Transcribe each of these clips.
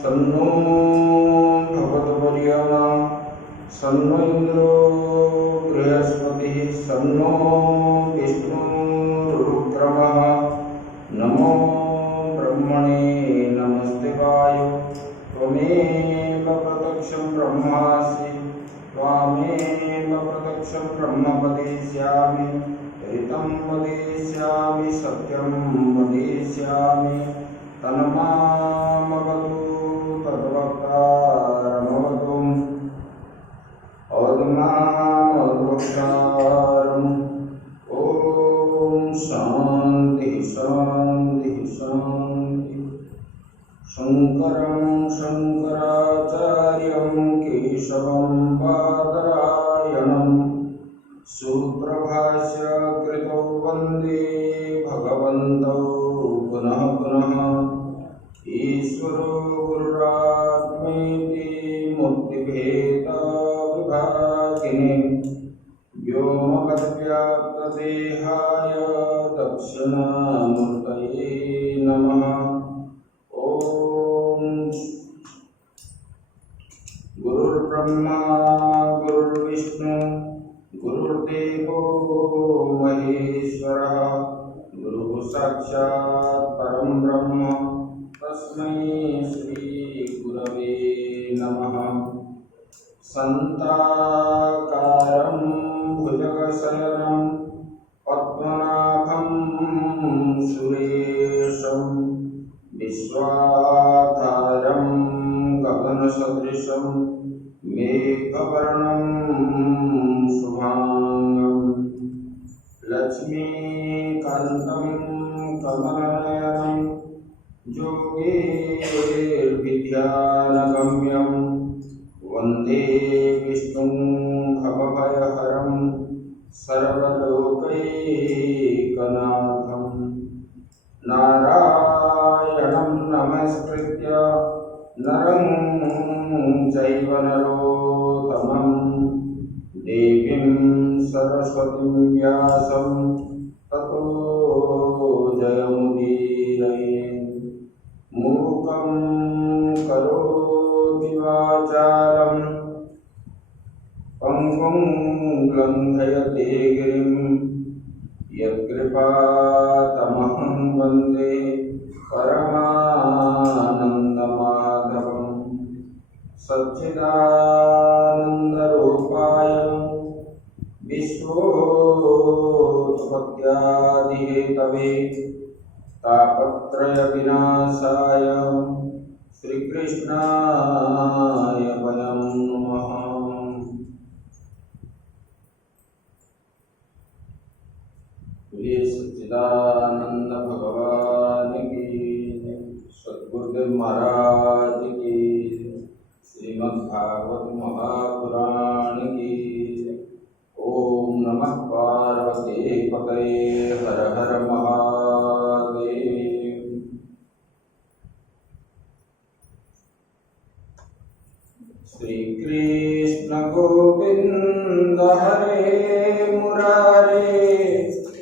सन्नो भगवद्वर्यमा सन्नो इंद्रो बृहस्पतिः सन्नो विष्णुरुक्रमः नमो ब्रह्मणे नमस्ते वायु त्वमेव प्रत्यक्षं ब्रह्मासि त्वामेव प्रत्यक्षं ब्रह्म वदिष्यामि ऋतं वदिष्यामि सत्यं वदिष्यामि तन्मामवतु तद्वक्तारमवतु अवदुमामवदुवक्तारम् ॐ शान्ति शान्ति शान्ति शङ्करं शङ्कराचार्यं केशवं बादरायणं सुप्रभाष्य कृतौ वन्दे भगवन्तौ पुनः पुनः ईश्वरो गुरुरात्मेति मूर्तिभेदविभागिने व्योमवद्व्याप्तदेहाय दक्षिणामूर्तये नमः। ॐ गुरुर्ब्रह्मा गुरुर्विष्णु गुरुर्देवो महेश्वरः गुरुः साक्षात् परं ब्रह्म तस्मै श्री गुरवे नमः। शान्ताकारं भुजगशयनं पद्मनाभं सुरेशं विश्वाधारं गगनसदृशं मेघवर्णं शुभांगं लक्ष्मीकान्तं कमलनयनं योगीर्विद्यानगम्यं वन्दे विष्णुं भवभयहरं सर्वलोकैकनाथं नारायणं नमस्कृत्य नरं चैव नरोत्तमं देवीं सरस्वतीं व्यासं ततो जयमुदीरये। मूकं करोति वाचालं पङ्गुं लङ्घयते गिरिं यत्कृपातमहं वन्दे परमानन्दमाधवं सच्चिदानन्दरूपाय विश्वोत्पत्त्यादिहेतवे तापत्रयविनाशाय श्रीकृष्णाय वयं नमः। सच्चिदानंद भगवान की सद्गुरुदेव महाराज की श्रीमद्भागवत महापुराण की। ओम नमः पार्वती पतये हर हर महादेव। श्री कृष्ण गोविंद हरे मुरारे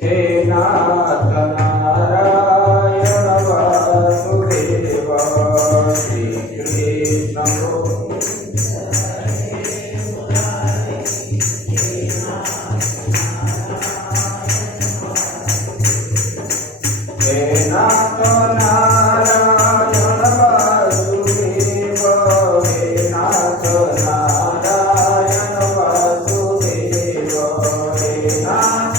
हे नाथ नारायण वासुदेव। श्री कृष्ण हे नाथ नारायण वासुदेव। हे नाथ नारायण वासुदेव। हे नाथ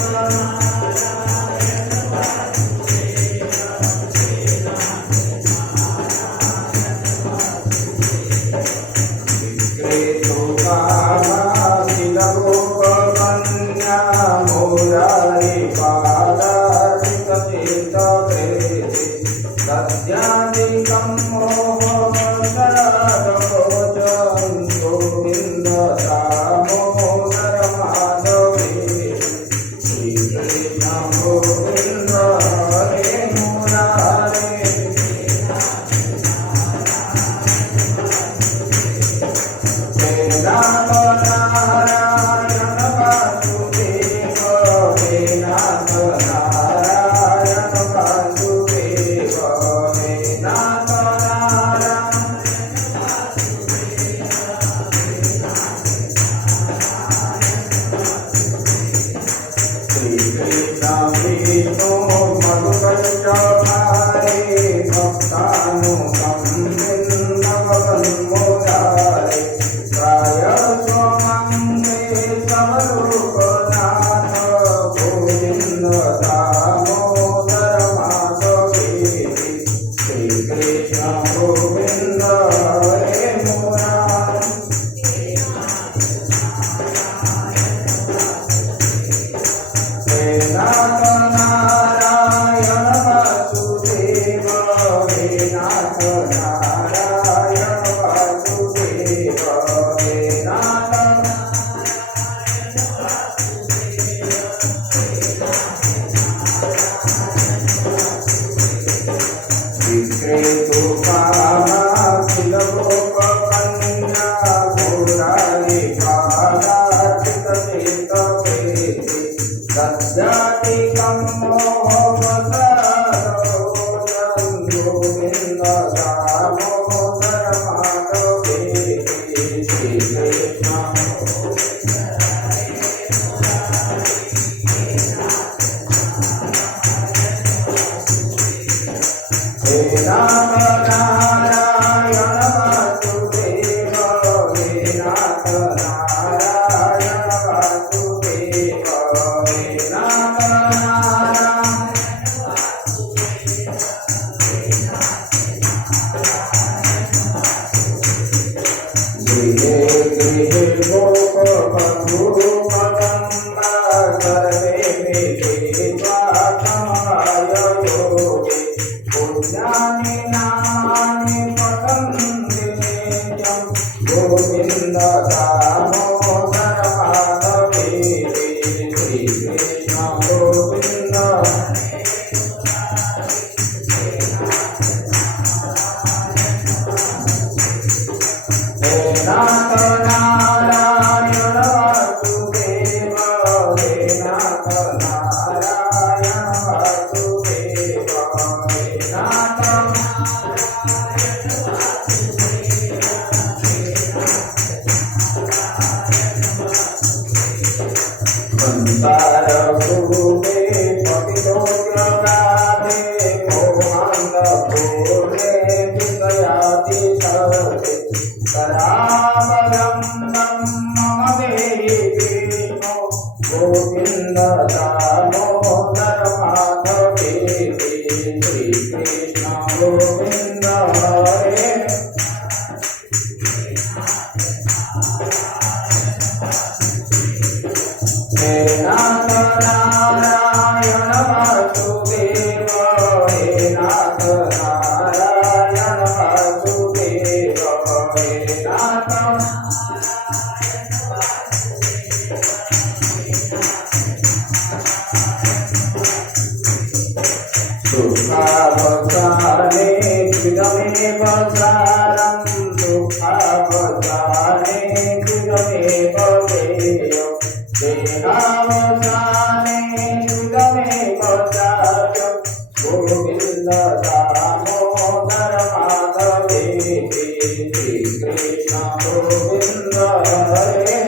हरे मुरारी। हे नाथ नारायण वासुदेव, हे नाथ नारायण वासुदेव, हे नाथ विक्रेतु कामाखिल गोपकन्या मुरारी पादार्चितचेतसेति दद्यातिकं मोहवसादोषं गोविन्द दामोदर माधवेति। श्रीकृष्ण हे नाथ नारायण वासुदेव, हे नाथ नारायण वासुदेव, हे नाथ नारायण। गृहे गृहे गोपबन्धु मदङ्गा सर्वे मिलित्वा समाय योगे पुण्यानि नामानि पठन्ति नित्यं गोविन्द दामोदर माधवेति। श्रीकृष्ण गोविन्द हे नाथ नारायण वासुदेव, हे नाथ नारायण वासुदेव, हे नाथ संसार भूमे पतितोऽप्यगाधे मोहान्धपूर्णे विषयातिशते करावलम्बं मम देहि कृष्णो गोविन्द दामोदर माधवेति। श्रीकृष्ण गोविन्द हरे। हे नाथ नारायण वासुदेव, हे नाथ नारायण वासुदेव, हे नाथ सुखावसाने कृतमेव सारं, दुःखावसाने कृतमेव देयं, देहावसाने कृतमेव साध्यं गोविन्द दामोदर माधवेति। श्रीकृष्ण गोविन्द हरे।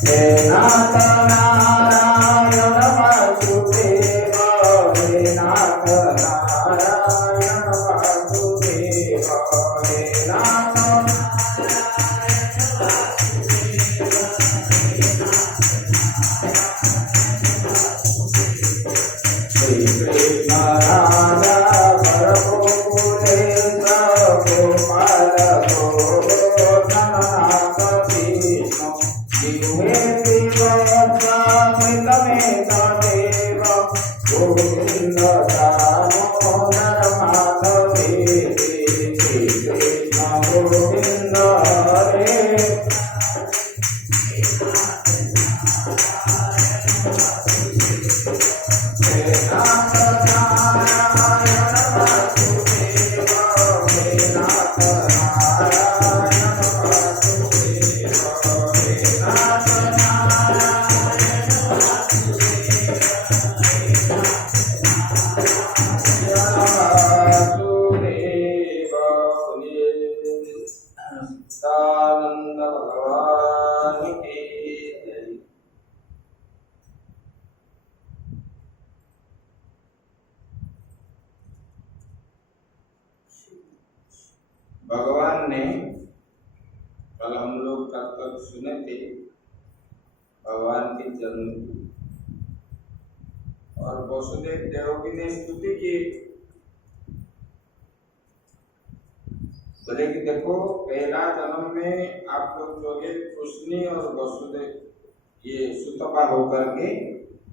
हे नाथ नारायण वासुदेव, हे नाथ नारायण वासुदेव, हे नाथ श्रीकृष्ण राधा परगोकुलेश गोपाल गोवर्धननाथ कृष्ण जिह्वे शिवमृतमेव देव गोविन्द दामोदर माधवेति। श्रीकृष्ण गोविन्द हरे। हे नाथ नारायण वासुदेव, हे नाथ नारायण वासुदेव, हे नाथ नारायण वासुदेव। सच्चिदानंद भगवान की जय। भगवान ने कल हम लोग तक सुने थे भगवान के जन्म की, और वसुदेव देवकी ने स्तुति की। बोले कि देखो पहला जन्म में आप लोग जो है कृष्णी और वसुदेव ये सुतपा होकर के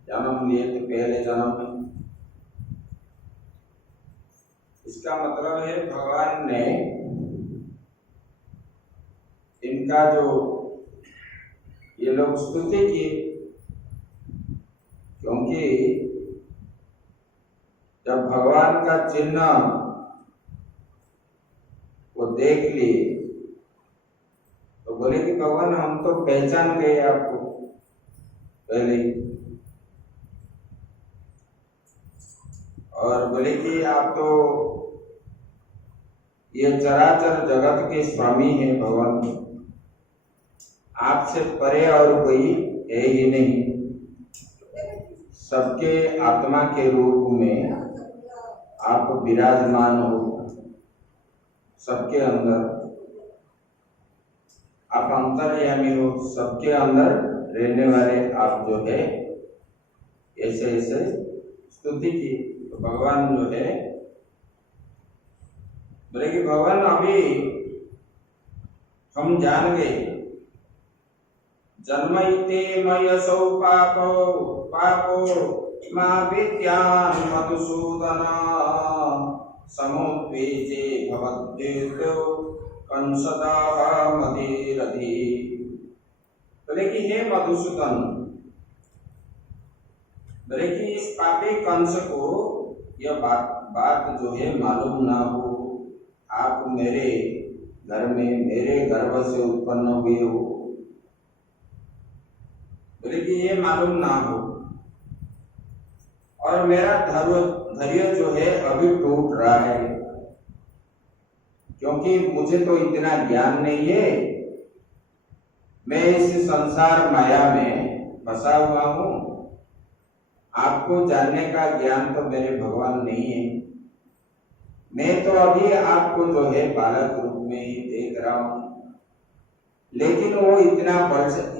जन्म लिए थे पहले जन्म में। इसका मतलब है भगवान ने इनका जो ये लोग स्तुति की, क्योंकि जब भगवान का चिन्ह वो देख लिए तो बोले कि भगवान हम तो पहचान गए आपको पहले ही, और बोले कि आप तो ये चराचर जगत के स्वामी हैं भगवान, आपसे परे और कोई है ही नहीं। सबके आत्मा के रूप में आप विराजमान हो, सबके अंदर आप अंतर्यामी हो, सबके अंदर रहने वाले आप जो है ऐसे ऐसे स्तुति की। तो भगवान जो है बोले कि भगवान अभी हम जान गए, जन्मैते मयसौ पापो पापो मा विद्यान् मधुसूदन समुद्विजे भवद्वेदो कंसदाः मदिरधि। बोले कि हे मधुसूदन, बोले कि इस पापी कंस को यह बात जो है मालूम ना हो, आप मेरे घर में मेरे गर्भ से उत्पन्न हुए हो, बोले कि ये मालूम ना हो, और मेरा धैर्य जो है अभी टूट रहा है, क्योंकि मुझे तो इतना ज्ञान नहीं है, मैं इस संसार माया में फंसा हुआ हूं, आपको जानने का ज्ञान तो मेरे भगवान नहीं है। मैं तो अभी आपको जो है बालक रूप में ही देख रहा हूं, लेकिन वो इतना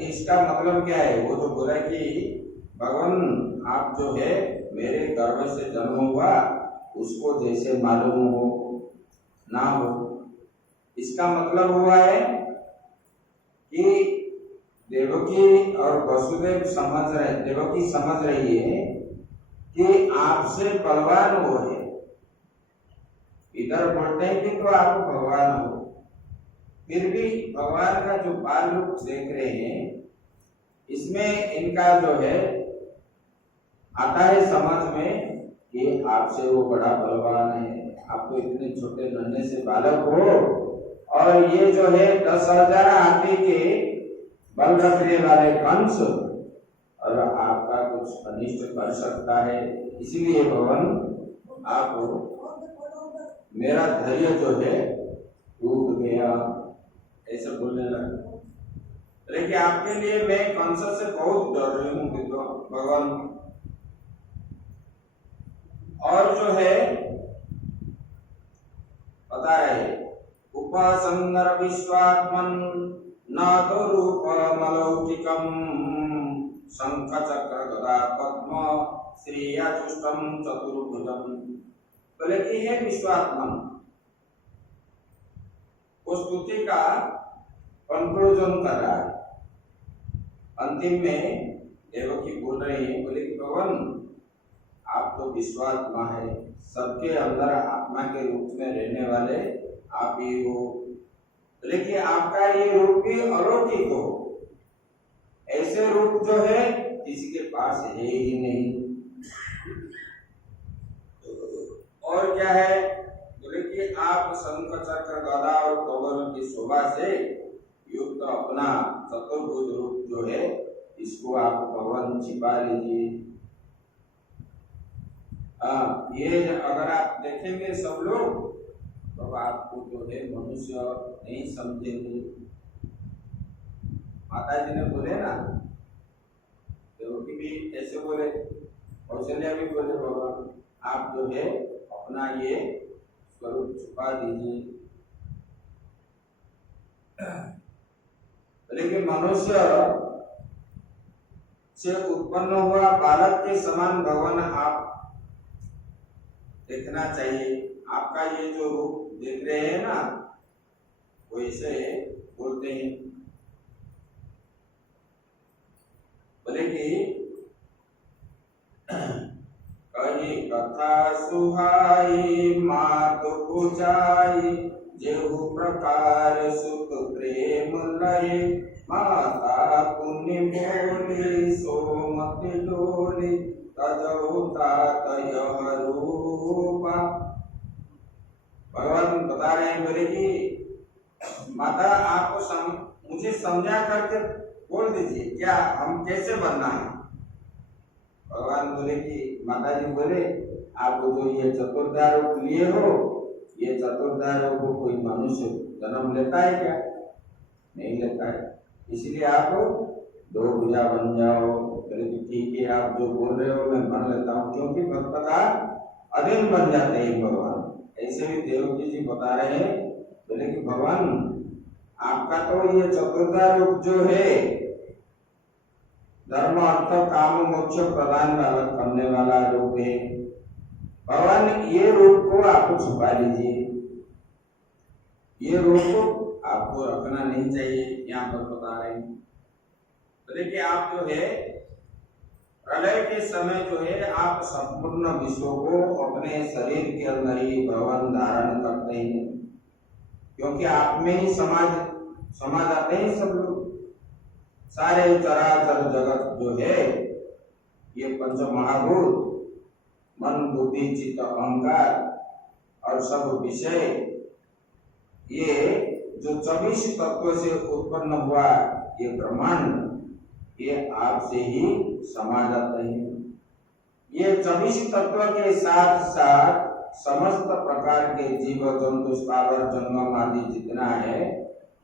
इसका मतलब क्या है? वो तो बोला कि भगवान आप जो है मेरे गर्भ से जन्म हुआ उसको जैसे मालूम हो ना हो, इसका मतलब हुआ है कि देवकी और वसुदेव देवकी समझ रही है कि आपसे बलवान वो है। इधर बोलते हैं कि तो आप भगवान हो, फिर भी भगवान का जो बाल रूप देख रहे हैं इसमें इनका जो है आता है समझ में कि आपसे वो बड़ा बलवान है, आप तो इतने छोटे नन्हे से बालक हो, और ये जो है 10,000 हाथी के बल रखने वाले कंस और आपका कुछ अनिष्ट कर सकता है, इसलिए भगवान आप मेरा धैर्य जो है टूट गया, ऐसे बोलने लगा। लेकिन आपके लिए मैं कंस से बहुत डर रही हूँ तो भगवान, और जो है पता है उपासंगर विश्वात्मन न तो रूपमलौकिकम शंख चक्र गदा पद्म श्रेयाचुष्टम चतुर्भुजम। बोले कि हे विश्वात्मन, उस स्तुति का कंक्लूजन कर रहा है, अंतिम में देवकी बोल रही है, बोले कि भगवान आप तो विश्वात्मा है, सबके अंदर आत्मा के रूप में रहने वाले आप ही हो, लेकिन आपका ये रूप भी अलौकिक हो, ऐसे रूप जो है किसी के पास है ही नहीं। और क्या है? बोले कि आप शंख चक्र गदा और कमल की शोभा से युक्त अपना चतुर्भुज रूप जो है इसको आप भगवान छिपा लीजिए। ये अगर आप देखेंगे सब लोग तो आपको जो है मनुष्य नहीं समझेंगे। माता जी ने बोले ना, देवकी भी ऐसे बोले, कौशल्या भी बोले, भगवान आप जो है अपना ये स्वरूप छुपा दीजिए। लेकिन मनुष्य से उत्पन्न हुआ बालक के समान भगवान आप देखना चाहिए। आपका ये जो रूप देख रहे हैं ना, वो इसे बोलते हैं। बोले कि कही कथा सुहाई मात पूजाई, जेहु प्रकार सुख प्रेम लय, माता पुण्य बोली सोमति डोली, तजहु तात यह रूपा। भगवान बता रहे हैं, बोले कि माता आपको मुझे समझा करके बोल दीजिए, क्या हम कैसे बनना है। भगवान बोले कि माता जी बोले, आप जो ये चतुर्धा रूप लिए हो, ये चतुर्धा रूप को कोई मनुष्य जन्म लेता है क्या? नहीं लेता है। इसलिए आप दो भुजा बन जाओ। बोले कि ठीक है, आप जो बोल रहे हो मैं मान लेता हूँ, क्योंकि भक्त का अधीन बन जाते हैं भगवान। ऐसे भी देवकी जी बता रहे हैं, बोले कि भगवान आपका तो ये चतुर्धा रूप जो है, धर्म अर्थ काम मोक्ष प्रदान वाला करने वाला रूप है। भगवान ये रूप को आप छुपा लीजिए, ये रूप आपको रखना नहीं चाहिए। यहाँ पर बता रहे हैं, बोले कि आप जो है प्रलय के समय जो है आप संपूर्ण विश्व को अपने शरीर के अंदर ही भगवान धारण करते हैं, क्योंकि आप में ही समा जाते हैं सब लोग। सारे चराचर जगत जो है, ये पंच महाभूत मन बुद्धि चित्त अहंकार और सब विषय, ये जो 24 तत्वों से उत्पन्न हुआ ये ब्रह्मांड, ये आपसे ही समा जाते हैं। ये 24 तत्व के साथ साथ समस्त प्रकार के जीव जंतु स्थावर जंगम आदि जितना है,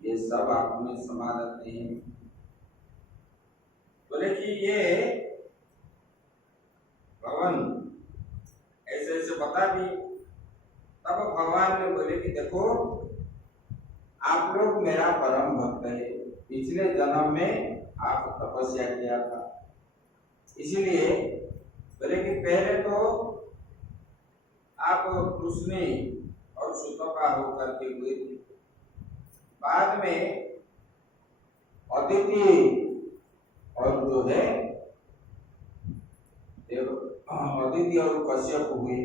ये सब आप में समा जाते हैं। बोले कि ये भगवान ऐसे ऐसे बता दिए। तब भगवान ने बोले कि देखो, आप लोग मेरा परम भक्त है, पिछले जन्म में आप तपस्या किया था, इसलिए बोले कि पहले तो आप कृष्ण और सुतपा होकर के हुए थे, बाद में अदिति और जो है अदिति और कश्यप हुए,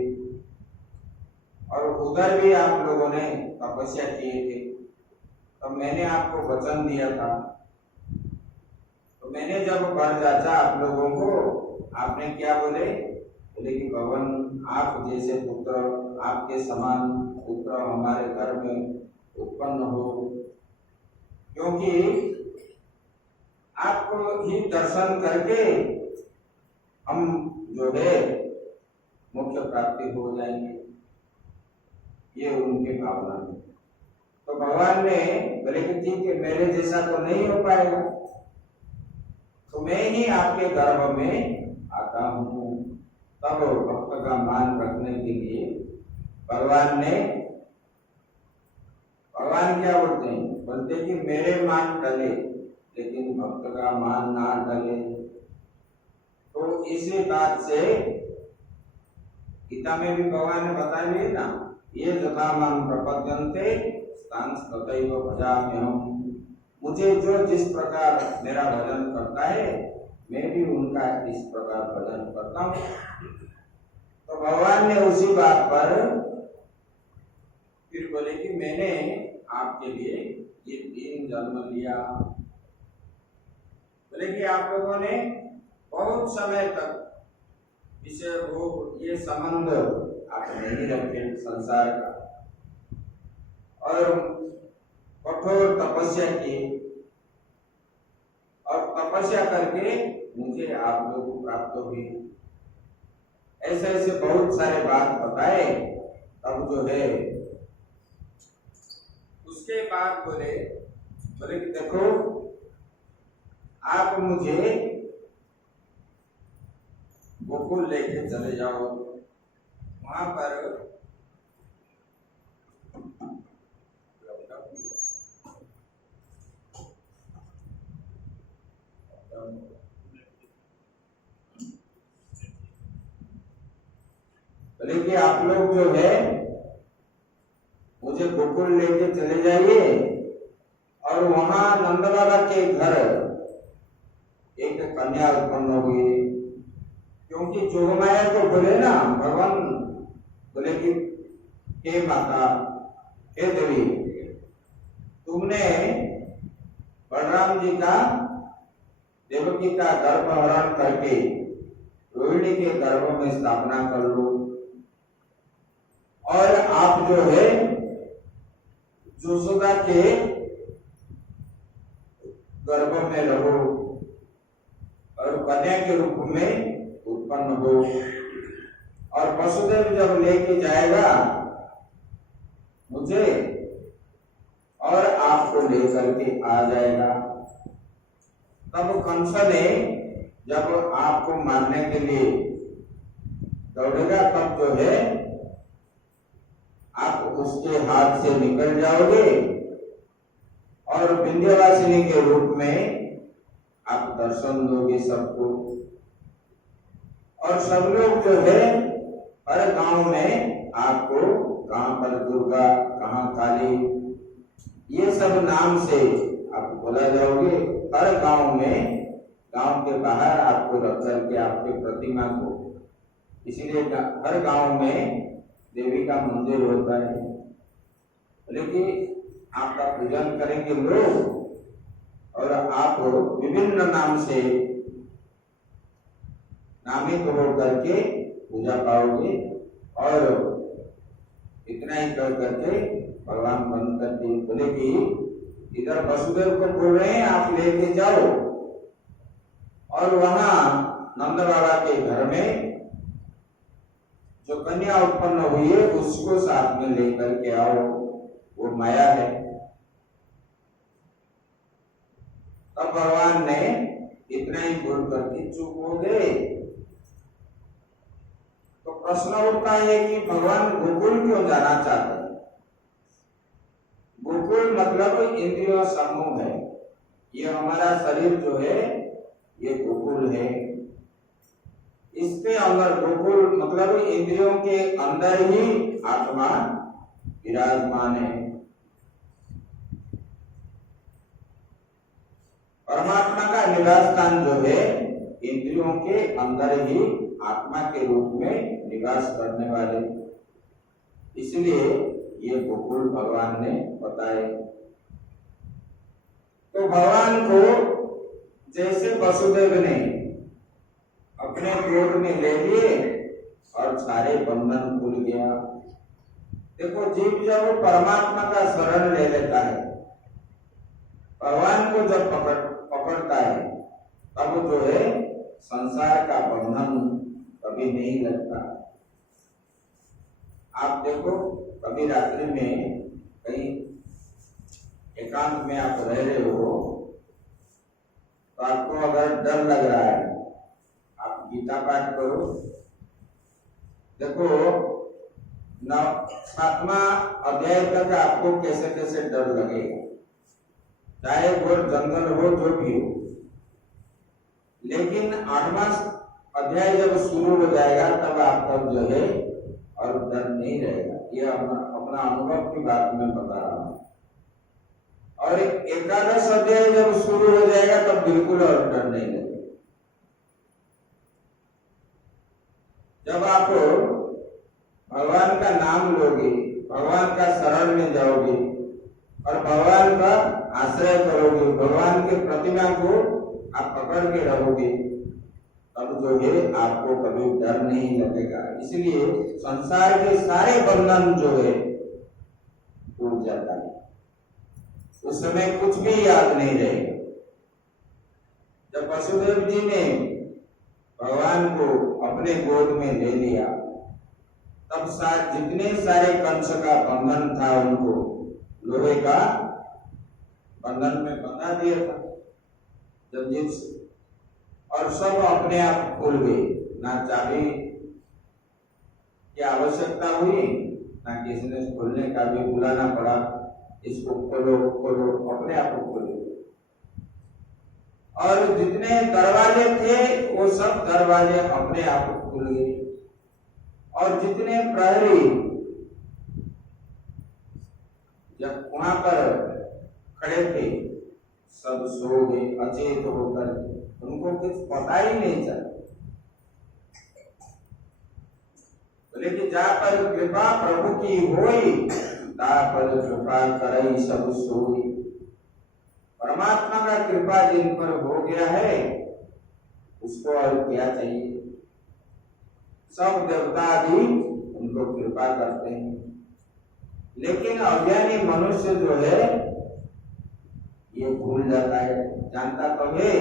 और उधर भी आप लोगों ने तपस्या किए थे। तो मैंने आपको वचन दिया था, तो मैंने जब वर जाचा आप लोगों को, आपने क्या बोले? बोले कि भगवान आप जैसे पुत्र, आपके समान पुत्र हमारे घर में उत्पन्न हो, क्योंकि आपको ही दर्शन करके हम जो है मोक्ष प्राप्ति हो जाएंगे, ये उनकी भावना है। तो भगवान ने बोले कि ठीक है, मेरे जैसा तो नहीं हो पाएगा, तो मैं ही आपके गर्भ में आता हूँ। तब भक्त का मान रखने के लिए भगवान क्या बोलते हैं? बोलते कि मेरे मान टले लेकिन भक्त का मान ना टले। तो इसी बात से गीता में भी भगवान ने बता दिया ना, ये जथा मान प्रपद्यन्ते स्थान तथैव भजाम्यहम्। मुझे जो जिस प्रकार मेरा भजन करता है, मैं भी उनका इस प्रकार भजन करता हूँ। तो भगवान ने उसी बात पर फिर बोले कि मैंने आपके लिए ये 3 जन्म लिया। बोले कि आप लोगों ने बहुत समय तक इसे वो ये संबंध आप नहीं रखे संसार का, और कठोर तपस्या की, और तपस्या करके मुझे आप लोग को प्राप्त हुई। ऐसे ऐसे बहुत सारे बात बताए। तब जो है उसके बाद बोले कि देखो, आप मुझे गोकुल लेके चले जाओ, वहां पर बोले कि आप लोग जो है मुझे गोकुल लेके चले जाइए और वहां नंद बाबा के घर एक कन्या उत्पन्न हुई। क्योंकि जोगमाया को बोले ना भगवान, बोले कि हे माता, हे देवी, तुमने बलराम जी का देवकी का गर्भ हरण करके रोहिणी के गर्भ में स्थापना कर लो और आप जो है यशोदा के गर्भ में रहो और कन्या के रूप में उत्पन्न हो, और वसुदेव जब लेके जाएगा मुझे और आपको लेकर के आ जाएगा। तब कंस ने जब आपको मारने के लिए दौड़ेगा तब जो है आप उसके हाथ से निकल जाओगे और विंध्यवासिनी के रूप में आप दर्शन दोगे सबको, और सब लोग जो है हर गांव में आपको कहां पर दुर्गा, कहां काली, ये सब नाम से आप बोला जाओगे। हर गांव में, गांव के बाहर आपको रख करके आपके प्रतिमा को, इसीलिए हर गांव में देवी का मंदिर होता है। लेकिन आपका पूजन करेंगे लोग और आप विभिन्न नाम से नामित हो करके पूजा पाओगे, और इतना ही कर करके भगवान बंद करते बोले कि इधर वसुदेव को बोल रहे हैं आप लेके जाओ और वहां नंद बाबा के घर में जो कन्या उत्पन्न हुई है उसको साथ में लेकर के आओ, वो माया है। तब भगवान ने इतना ही बोल करके चुप हो गए। तो प्रश्न उठता है कि भगवान गोकुल क्यों जाना चाहते हैं? गोकुल मतलब इंद्रिय समूह है, ये हमारा शरीर जो है ये गोकुल है। इसके अंदर गोकुल मतलब इंद्रियों के अंदर ही आत्मा विराजमान है। परमात्मा का निवास स्थान जो है इंद्रियों के अंदर ही आत्मा के रूप में निवास करने वाले, इसलिए ये गोकुल भगवान ने बताए। तो भगवान को जैसे वसुदेव ने अपने गोद में ले लिए और सारे बंधन खुल गया। देखो जीव जब परमात्मा का शरण ले लेता है, भगवान को जब पकड़ता है तब जो है संसार का बंधन कभी नहीं लगता। आप देखो कभी रात्रि में कहीं एकांत में आप रह रहे हो तो आपको अगर डर लग रहा है, आप गीता पाठ करो, देखो 7वां अध्याय तक आपको कैसे कैसे डर लगेगा, चाहे वो जंगल हो जो भी हो। लेकिन 8वां अध्याय जब शुरू हो जाएगा तब आपका जो है और डर नहीं रहेगा। ये अपना अनुभव की बात मैं बता रहा हूं। और 11वां अध्याय जब शुरू हो जाएगा तब बिल्कुल और डर नहीं लगेगा। जब आप भगवान का नाम लोगे, भगवान का शरण में जाओगे और भगवान का आश्रय करोगे, भगवान के प्रतिमा को आप पकड़ के रहोगे, तब जो है आपको कभी डर नहीं लगेगा। इसलिए संसार के सारे बंधन जो है टूट जाता है, उस समय कुछ भी याद नहीं रहेगा। जब वसुदेव जी ने भगवान को अपने गोद में ले लिया तब जितने सारे कंस का बंधन था उनको लोहे का बंधन में बंधा दिया था जंजीर से, और सब अपने आप खुल गए। ना चाबी की आवश्यकता हुई, ना किसी ने खोलने का भी बुलाना पड़ा, इसको खोलो खोलो, अपने आप खोलो। और जितने दरवाजे थे वो सब दरवाजे अपने आप खुल गए और जितने प्रहरी जब वहां पर खड़े थे सब सो गए अचेत होकर, उनको कुछ पता ही नहीं चला। बोले कि जहाँ पर कृपा प्रभु की होई ता पर कृपा करई सब सोई। परमात्मा का कृपा जिन पर हो गया है उसको और क्या चाहिए। सब देवता भी उनको कृपा करते हैं, लेकिन अज्ञानी मनुष्य जो है ये भूल जाता है, जानता तो है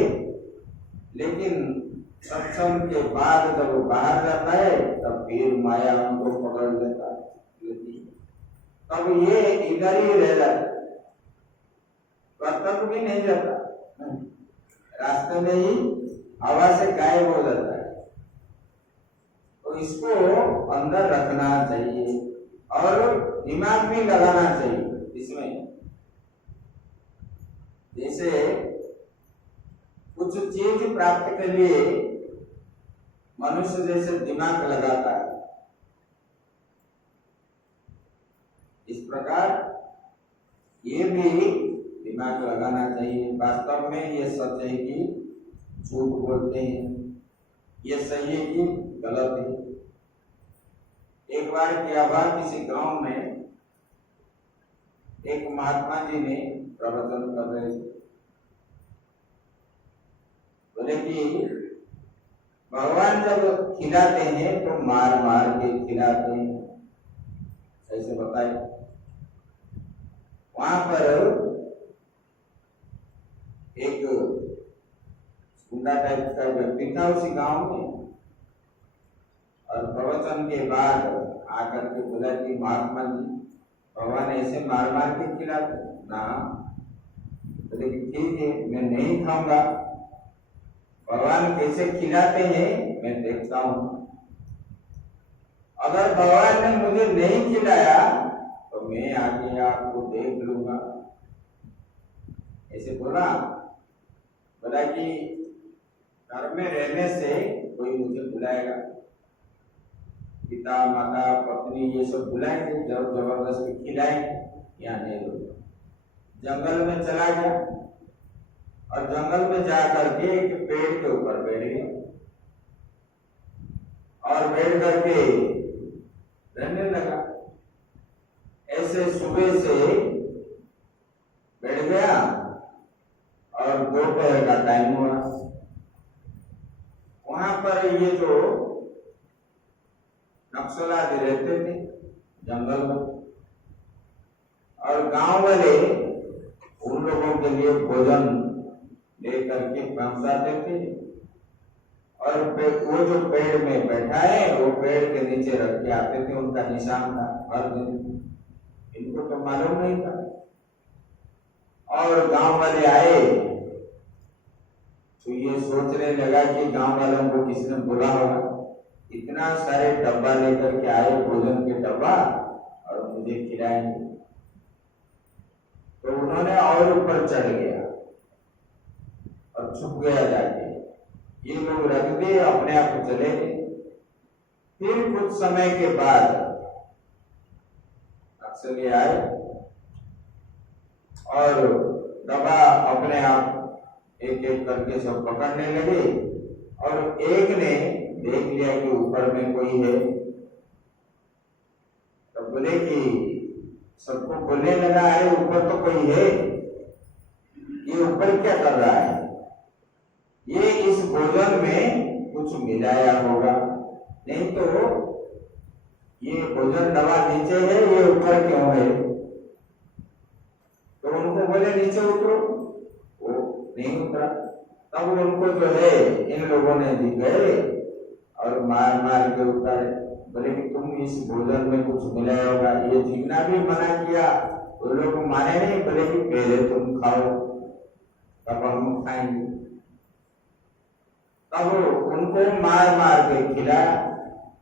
लेकिन सत्संग के बाद जब वो बाहर जाता है तब फिर माया उनको पकड़ लेता लेती है, तब ये इधर ही रह जाता, कर्तव्य भी नहीं जाता, रास्ते में ही हवा से गायब हो जाता है। तो इसको अंदर रखना चाहिए और दिमाग भी लगाना चाहिए इसमें। जैसे कुछ चीज प्राप्त के लिए मनुष्य जैसे दिमाग लगाता है, इस प्रकार ये भी दिमाग लगाना चाहिए। वास्तव में ये सच है कि झूठ बोलते हैं, ये सही है कि गलत है। एक बार क्या हुआ, किसी गांव में एक महात्मा जी ने प्रवचन कर रहे थे। बोले कि भगवान जब खिलाते हैं तो मार मार के खिलाते हैं, ऐसे बताए। वहां पर एक गुंडा टाइप का व्यक्ति था उसी गांव में, और प्रवचन के बाद आकर के बोला कि महात्मा जी भगवान ऐसे मार मार के खिलाते ना। बोले कि ठीक है, मैं नहीं खाऊंगा, भगवान कैसे खिलाते हैं मैं देखता हूं। अगर भगवान ने मुझे नहीं खिलाया तो मैं आके आपको देख लूंगा, ऐसे बोला। बोला कि घर में रहने से कोई मुझे बुलाएगा, पिता माता पत्नी ये सब बुलाएंगे, जब जबरदस्ती खिलाएंगे, या नहीं होगा। जंगल में चला गया और जंगल में जाकर के एक पेड़ के ऊपर बैठ गया और बैठ करके रहने लगा। ऐसे सुबह से बैठ गया और दोपहर का टाइम हुआ। वहां पर ये जो नक्सलाती रहते थे जंगल में, और गांव वाले उन लोगों के लिए भोजन लेकर के पहुंचाते थे, और वो जो पेड़ में बैठा है वो पेड़ के नीचे रख के आते थे, उनका निशान था हर दिन। इनको तो मालूम नहीं था। और गांव वाले आए तो ये सोचने लगा कि गांव वालों को किसी ने बोला होगा, इतना सारे डब्बा लेकर के आए भोजन के डब्बा और मुझे खिलाएंगे। तो उन्होंने और ऊपर चढ़ गया और छुप गया जाके। ये लोग रख दिए, अपने आप चले गए। फिर कुछ समय के बाद नक्सली आए और डब्बा अपने आप एक एक करके सब पकड़ने लगे, और एक ने देख लिया कि ऊपर में कोई है, तो बोले कि सबको बोलने लगा, अरे ऊपर तो कोई है, ये ऊपर क्या कर रहा है, ये इस भोजन में कुछ मिलाया होगा, नहीं तो ये भोजन डब्बा नीचे है, ये ऊपर क्यों है। तो उनको बोले नीचे उतरो, वो नहीं उतरा। तब उनको जो है इन लोगों ने भी गए और मार मार के उतारे। बोले कि तुम इस भोजन में कुछ मिलाया होगा, ये जीना भी मना किया, वो लोग माने नहीं। बोले कि पहले तुम खाओ तब हम खाएंगे। तब उनको मार मार के खिलाया।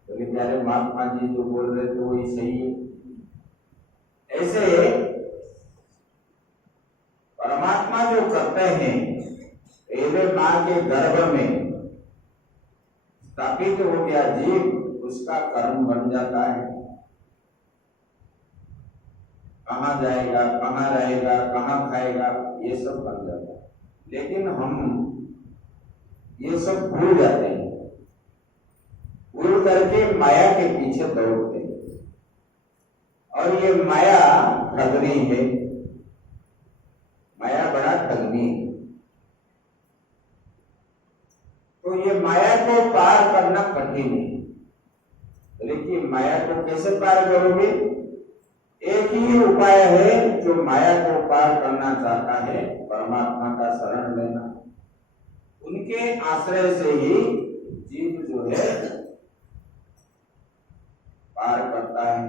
बोले प्यारे महात्मा जी जो बोल रहे थे वही सही है। ऐसे परमात्मा जो करते हैं, पहले मां के गर्भ में स्थापित हो गया जीव, उसका कर्म बन जाता है। कहाँ जाएगा, कहाँ रहेगा, कहाँ खाएगा, ये सब बन जाता है। लेकिन हम ये सब भूल जाते हैं, भूल करके माया के पीछे दौड़ते हैं। और ये माया ठगनी है, माया बड़ा ठगनी है। तो ये माया को पार करना कठिन है। लेकिन माया को कैसे पार करोगे? एक ही उपाय है, जो माया को पार करना चाहता है, परमात्मा का शरण लेना। उनके आश्रय से ही जीव जो है पार करता है।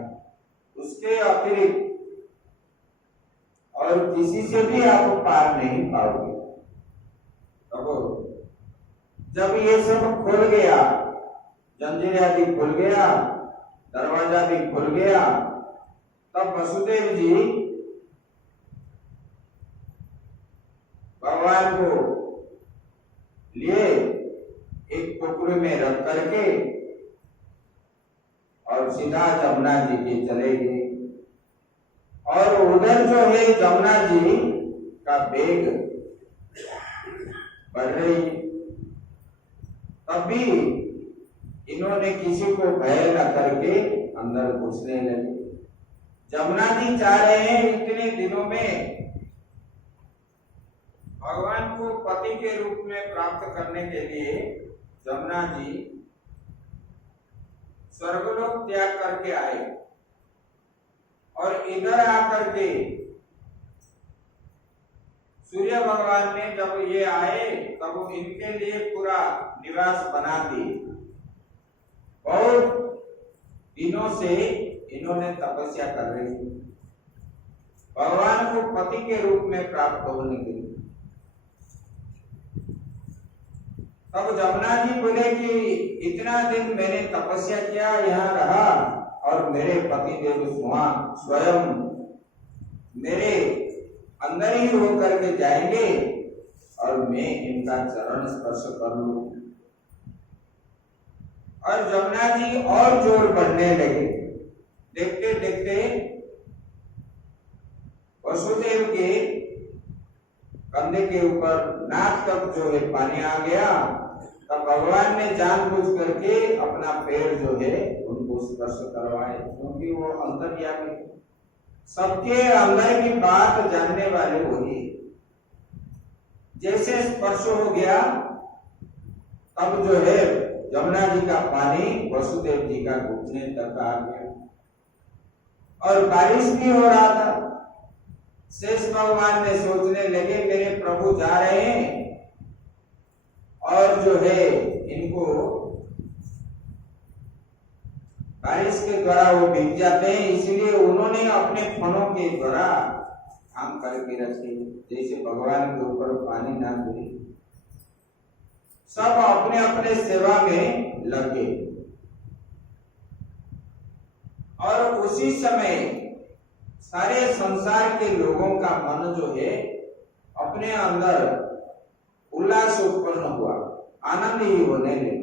उसके अतिरिक्त और किसी से भी आप पार नहीं पाओगे। अब जब ये सब खुल गया, जंजीर आदि खुल गया, दरवाजा भी खुल गया, तब वसुदेव जी भगवान को लिए एक टोकरे में रख करके और सीधा जमुना जी के चले गए। और उधर जो है जमुना जी का वेग बढ़ रही, तब भी इन्होंने किसी को भय न करके अंदर घुसने लगे। जमुना जी चाह रहे हैं इतने दिनों में भगवान को पति के रूप में प्राप्त करने के लिए जमुना जी स्वर्गलोक त्याग करके आए, और इधर आकर के सूर्य भगवान ने जब ये आए तब इनके लिए पूरा निवास बना दी। बहुत दिनों से इन्होंने तपस्या कर रही थी भगवान को पति के रूप में प्राप्त होने के लिए। तब जमुना जी बोले कि इतना दिन मैंने तपस्या किया, यहाँ रहा, और मेरे पति देव स्वयं मेरे अंदर ही होकर के जाएंगे और मैं इनका चरण स्पर्श कर लूं। और जमुना जी और जोर बढ़ने लगे। देखते देखते वसुदेव के कंधे के ऊपर नाक तक जो है पानी आ गया। तब भगवान ने जानबूझ करके अपना पैर जो है उनको स्पर्श करवाए, क्योंकि वो अंतर्यामी, सबके अंदर की बात जानने वाले वही। जैसे स्पर्श हो गया तब जो है जमुना जी का पानी वसुदेव जी का घुटने तक आ गया, और बारिश भी हो रहा था। शेष भगवान ने सोचने लगे मेरे प्रभु जा रहे हैं और जो है इनको बारिश के द्वारा वो भीग जाते हैं, इसलिए उन्होंने अपने फनों के द्वारा काम करके रखे, जैसे भगवान के ऊपर पानी ना गिरे। सब अपने अपने सेवा में लगे। और उसी समय सारे संसार के लोगों का मन जो है अपने अंदर उल्लास उत्पन्न हुआ, आनंद ही होने लगे,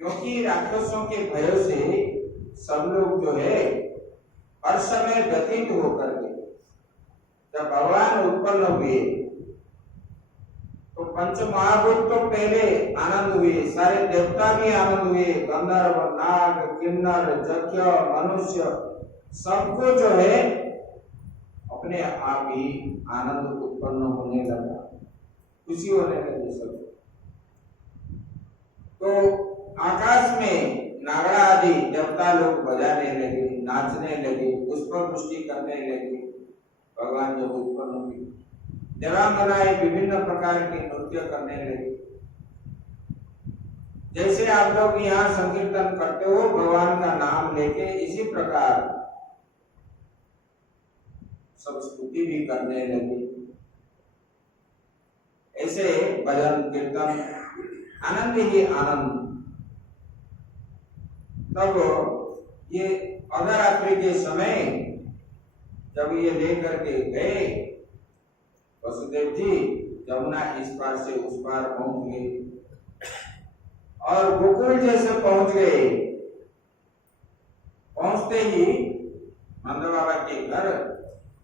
क्योंकि राक्षसों के भय से सब लोग जो है हर समय व्यतीत होकर के जब भगवान उत्पन्न हुए तो पंच महाभूत तो पहले आनंद हुए, सारे देवता भी आनंद हुए, गंधर्व, नाग, किन्नर, यक्ष, मनुष्य, सबको जो है अपने आप ही आनंद उत्पन्न होने लगा, खुशी होने लगी सब। तो आकाश में नागरा आदि देवता लोग बजाने लगे, नाचने लगे, पुष्प वृष्टि करने लगे। भगवान जब उत्पन्न हुए, देवांगनाएं विभिन्न प्रकार के नृत्य करने लगे। जैसे आप लोग यहाँ संकीर्तन करते हो भगवान का नाम लेके, इसी प्रकार सब स्तुति भी करने लगे। ऐसे भजन कीर्तन आनंद ही आनंद। तब ये अर्धरात्रि के समय जब ये लेकर के गए वसुदेव जी, जमुना इस पार से उस पार पहुंच गए। और गोकुल जैसे पहुंच गए। पहुंचते ही नंद बाबा के घर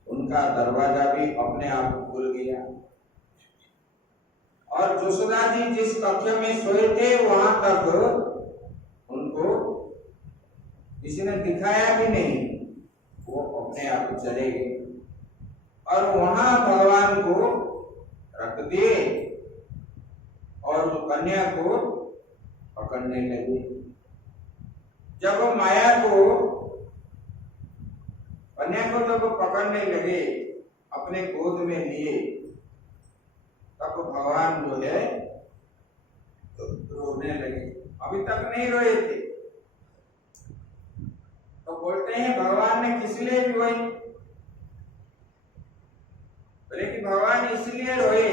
उनका दरवाजा भी अपने आप खुल गया और जसोदा जी जिस कक्ष में सोए थे वहां तक उनको किसी ने दिखाया भी नहीं, वो अपने आप चले गए और वहां भगवान को रख दिए और कन्या को पकड़ने लगे। जब माया को कन्या को जब पकड़ने लगे, अपने गोद में लिए, तब भगवान जो है रोने लगे। अभी तक नहीं रोए थे, तो बोलते हैं भगवान ने किस लिए रोए? बोले कि भगवान इसलिए रोए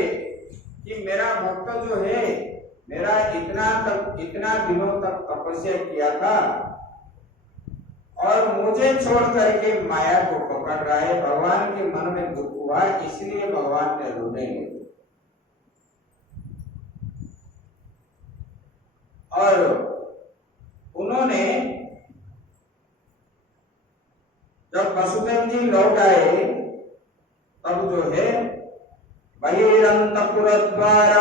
कि मेरा भक्त जो है, मेरा इतना दिनों तक तपस्या किया था और मुझे छोड़ करके माया को पकड़ रहा है। भगवान के मन में दुख हुआ, इसलिए भगवान ने रोने लगे। और उन्होंने जब वसुदेव जी लौट आए, तब जो है बहिरंतपुरद्वार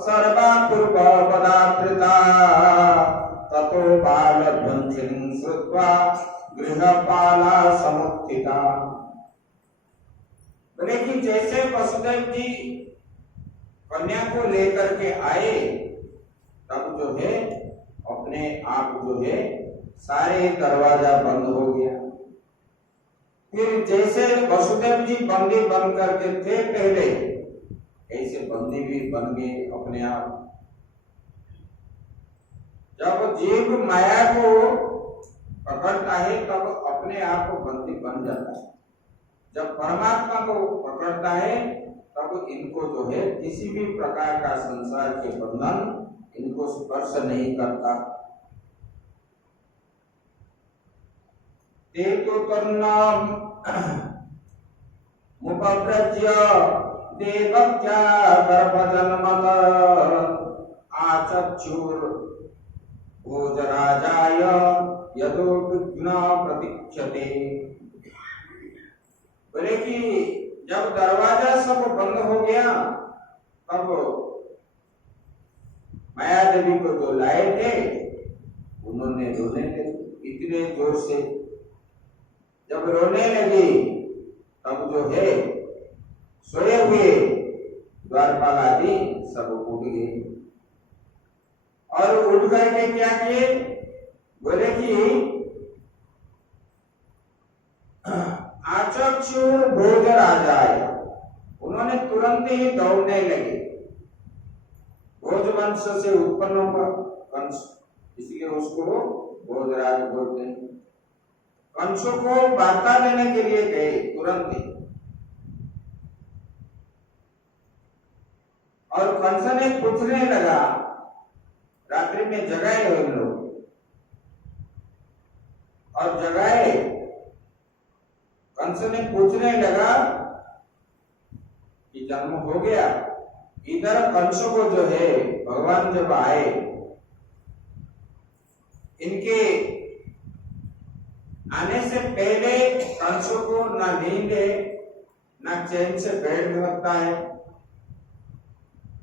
सर्वा पूर्व पदाकृता ततो बालध्वंसिनीं श्रुत्वा गृहपाला समुत्थिता। बोले कि जैसे वसुदेव जी कन्या को लेकर के आए, तब जो है अपने आप जो है सारे दरवाजा बंद हो गया। फिर जैसे वसुदेव जी बंदी बन करके थे पहले, ऐसे बंदी भी बन गए अपने आप। जब जीव माया को पकड़ता है तब अपने आप बंदी बन जाता है। जब परमात्मा को पकड़ता है तब इनको जो है किसी भी प्रकार का संसार के बंधन इनको स्पर्श नहीं करता। ते तो तन्नाम मुपव्रज्य देवक्या गर्भजन्मत आचक्षुर भोजराजाय यदो विघ्न प्रतीक्षते। बोले कि जब दरवाजा सब बंद हो गया, तब माया देवी को जो लाए थे उन्होंने रोने लगे इतने जोर से। जब रोने लगी तब जो है सोए हुए द्वारपाल आदि सब उठ गए और उठ करके क्या किए? बोले कि आचक्षुर भोज राजाय, उन्होंने तुरंत ही दौड़ने लगे। भोज वंश से उत्पन्न हुआ कंस, इसलिए उसको भोजराज बोलते हैं। कंसों को वार्ता देने के लिए गए तुरंत ही, और कंस ने पूछने लगा, रात्रि में जगाए हुए लोग और जगाए, कंस ने पूछने लगा कि जन्म हो गया। इधर कंस को जो है भगवान जब आए, इनके आने से पहले कंस को ना नींद है, ना चैन से बैठ सकता है,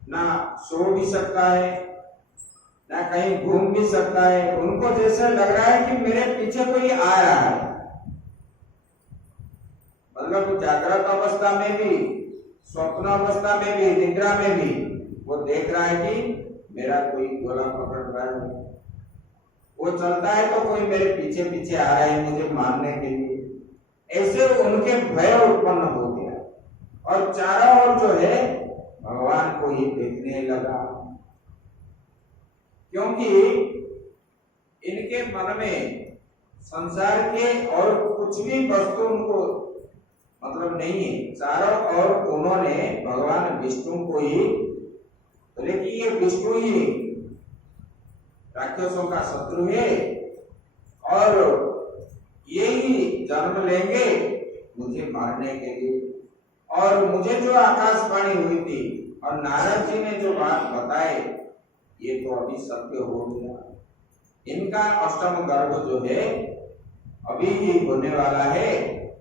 ना सो भी सकता है, ना कहीं घूम भी सकता है। उनको जैसे लग रहा है कि मेरे पीछे कोई आ रहा है। मतलब जागृत अवस्था में भी, स्वप्न अवस्था में भी, निद्रा में भी वो देख रहा है कि मेरा कोई गोला पकड़ रहा है। वो चलता है तो कोई मेरे पीछे पीछे आ रहा है मुझे मारने के लिए। ऐसे उनके भय उत्पन्न हो गया और चारों ओर जो है भगवान को ही देखने लगा, क्योंकि इनके मन में संसार के और कुछ भी वस्तु उनको मतलब नहीं है। चारों ओर उन्होंने भगवान विष्णु को ही, बोले कि ये विष्णु ही राक्षसों का शत्रु है और ये ही जन्म लेंगे मुझे मारने के लिए। और मुझे जो आकाशवाणी हुई थी और नारद जी ने जो बात बताए ये तो अभी सत्य हो गया, इनका अष्टम गर्भ जो है अभी ही होने वाला है,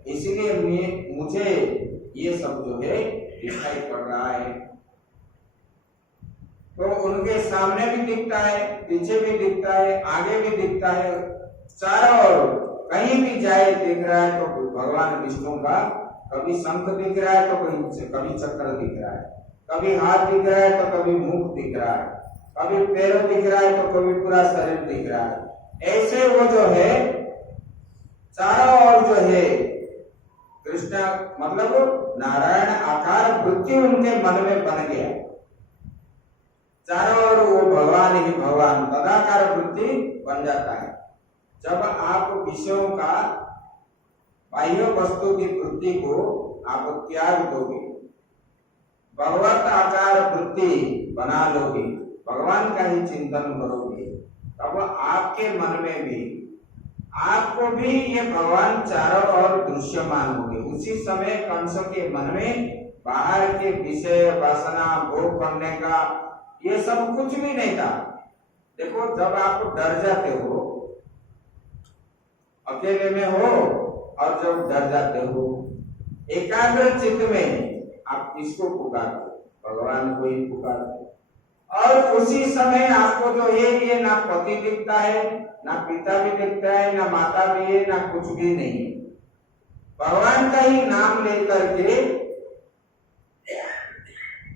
इसलिए मुझे ये सब जो है दिखाई पड़ रहा है। तो उनके सामने भी दिखता है, पीछे भी दिखता है, आगे भी दिखता है, चारों ओर कहीं भी जाए दिख रहा है। तो भगवान विष्णु का कभी शंख दिख रहा है तो कभी चक्र दिख रहा है, कभी हाथ दिख रहा है तो कभी मुख दिख रहा है, कभी पैर दिख रहा है तो कभी पूरा शरीर दिख रहा है। ऐसे वो जो है चारों ओर जो है कृष्ण मतलब नारायण आकार वृत्ति उनके मन में बन गया, चारों ओर वो भगवान ही भगवान तदाकार वृत्ति बन जाता है। जब आप विषयों का बाह्य वस्तु की वृत्ति को आप त्याग दोगे, भगवत आकार वृत्ति बना लोगे, भगवान का ही चिंतन करोगे, तब आपके मन में भी आपको भी ये भगवान चारों ओर दृश्यमान होंगे। उसी समय कंस के मन में बाहर के विषय वासना भोग करने का ये सब कुछ भी नहीं था। देखो जब आप डर जाते हो, अकेले में हो और जब डर जाते हो, एकाग्र चित्त में आप किसको पुकारते, भगवान को ही पुकारते, और उसी समय आपको जो ये ना पति दिखता है, ना पिता भी दिखता है, ना माता भी है, ना कुछ भी नहीं, भगवान का ही नाम लेकर के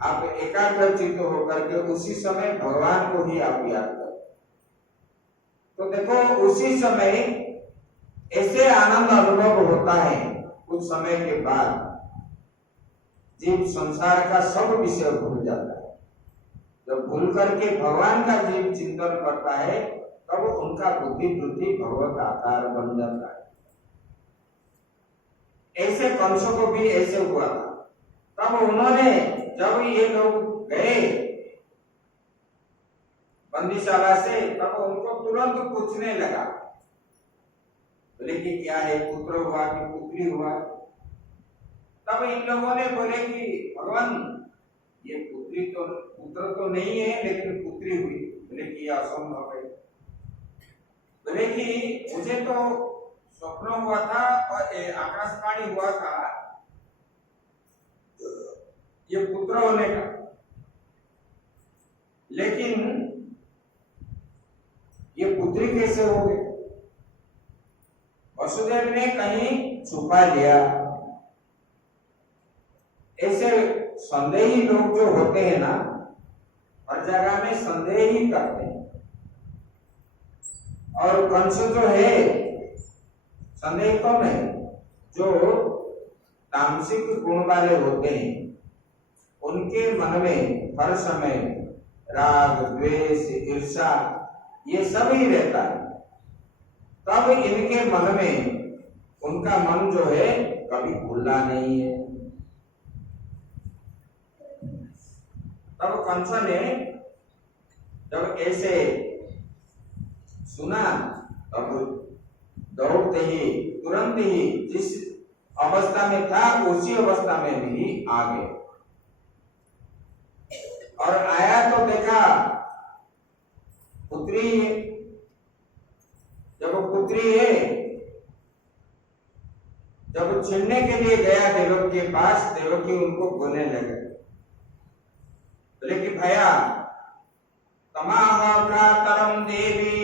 आप एकाग्र चित्त होकर के उसी समय भगवान को ही आप याद करो। तो देखो उसी समय ऐसे आनंद अनुभव होता है। कुछ समय के बाद जीव संसार का सब विषय भूल जाता है। जब भूल करके भगवान का जीव चिंतन करता है तब उनका बुद्धि वृत्ति भगवत आकार बन जाता है। ऐसे कंस को भी ऐसे हुआ था। तब उन्होंने जब ये लोग गए बंदीशाला से, तब उनको तुरंत पूछने लगा, बोले कि क्या है, पुत्र हुआ कि पुत्री हुआ? तब इन लोगों ने बोले कि भगवान ये पुत्र तो नहीं है लेकिन पुत्री हुई। बोले कि यह असंभव है। बोले कि मुझे तो स्वप्न हुआ था और आकाशवाणी हुआ था ये पुत्र होने का, लेकिन ये पुत्री कैसे हो गई? वसुदेव ने कहीं छुपा लिया। ऐसे संदेही लोग जो होते हैं ना, हर जगह में संदेह ही करते हैं। और कंस जो है संदेह कम है, जो तामसिक गुण वाले होते हैं उनके मन में हर समय राग द्वेष ईर्षा ये सब ही रहता है। तब इनके मन में उनका मन जो है कभी भूलना नहीं है। तब कंस ने जब ऐसे सुना तब दौड़ते ही तुरंत ही जिस अवस्था में था उसी अवस्था में भी आ गए, और आया तो देखा पुत्री है। जब पुत्री है, जब छीनने के लिए गया देवकी के पास, देवकी उनको बोलने लगे, बोले कि भैया तमाह भ्रातरम देवी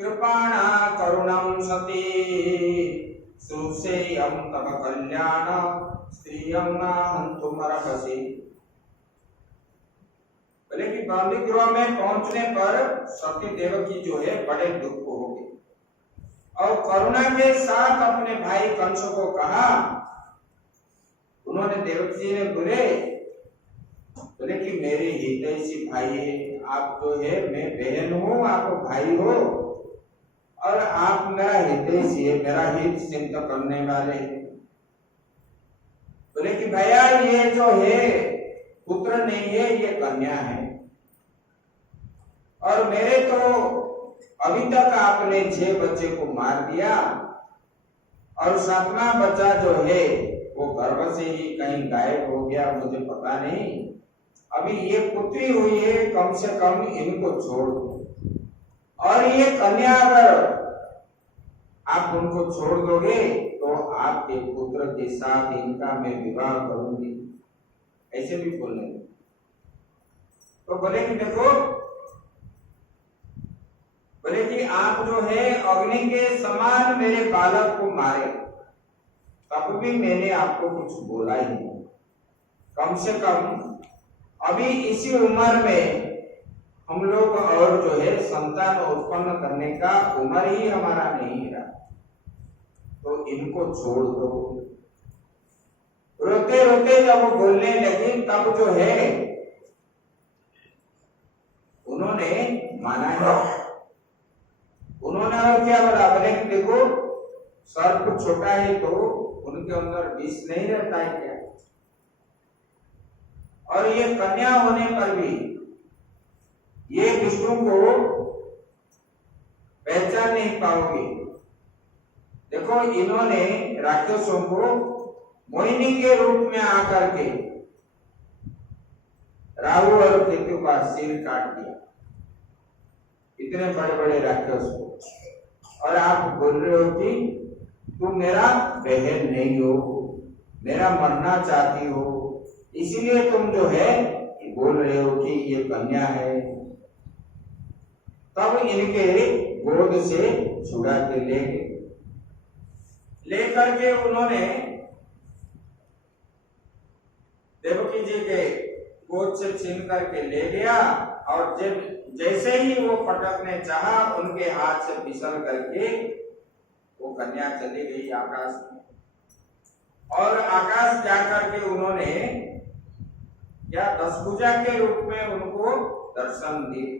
कृपाणा करुणम सती सुसेयम तव कल्याण स्त्रियम हंतुमर्हसि। बोले कि बंदी गृह में पहुंचने पर सती देवकी जो है बड़े दुख हो गए और करुणा के साथ अपने भाई कंस को कहा। उन्होंने देवकी जी ने बोले कि मेरे हितैषी भाई है, आप जो है मैं बहन हूँ, आप भाई हो और आप मेरा हितैषी है, मेरा हित सिद्ध करने वाले। बोले कि भैया ये जो है पुत्र नहीं है, ये कन्या है, और मेरे तो अभी तक आपने 6 बच्चे को मार दिया और 7वां बच्चा जो है वो गर्भ से ही कहीं गायब हो गया, मुझे पता नहीं। अभी ये पुत्री हुई है, कम से कम इनको छोड़ दो। और ये कन्या अगर आप उनको छोड़ दोगे तो आपके पुत्र के साथ इनका मैं विवाह करूंगी, ऐसे भी बोलने। तो बोले कि देखो, बोले कि आप जो है अग्नि के समान मेरे बालक को मारे, तब भी मैंने आपको कुछ बोला ही नहीं। कम से कम अभी इसी उम्र में हम लोग और जो है संतान उत्पन्न करने का उम्र ही हमारा नहीं रहा, तो इनको छोड़ दो। रोते रोते जब वो बोलने लगी तब जो है उन्होंने माना है। उन्होंने और क्या बोला, बोले कि देखो सर्प छोटा है तो उनके अंदर विष नहीं रहता है क्या, और ये कन्या होने पर भी ये विष्णु को पहचान नहीं पाओगे। देखो इन्होंने राक्षसों को मोहिनी के रूप में आकर के राहु और केतु का सिर काट दिया, इतने बड़े बड़े राक्षस को, और आप बोल रहे हो कि तुम मेरा बहन नहीं हो, मेरा मरना चाहती हो, इसीलिए तुम जो है बोल रहे हो कि ये कन्या है। तब इनके गोद से छुड़ा के लेकर के उन्होंने देवकी जी के गोद से छीन करके ले गया, और जब जैसे ही वो पटकने चाहा उनके हाथ से फिसल करके वो कन्या चली गई आकाश में। और आकाश जाकर के उन्होंने या 10 भुजा के रूप में उनको दर्शन दिए,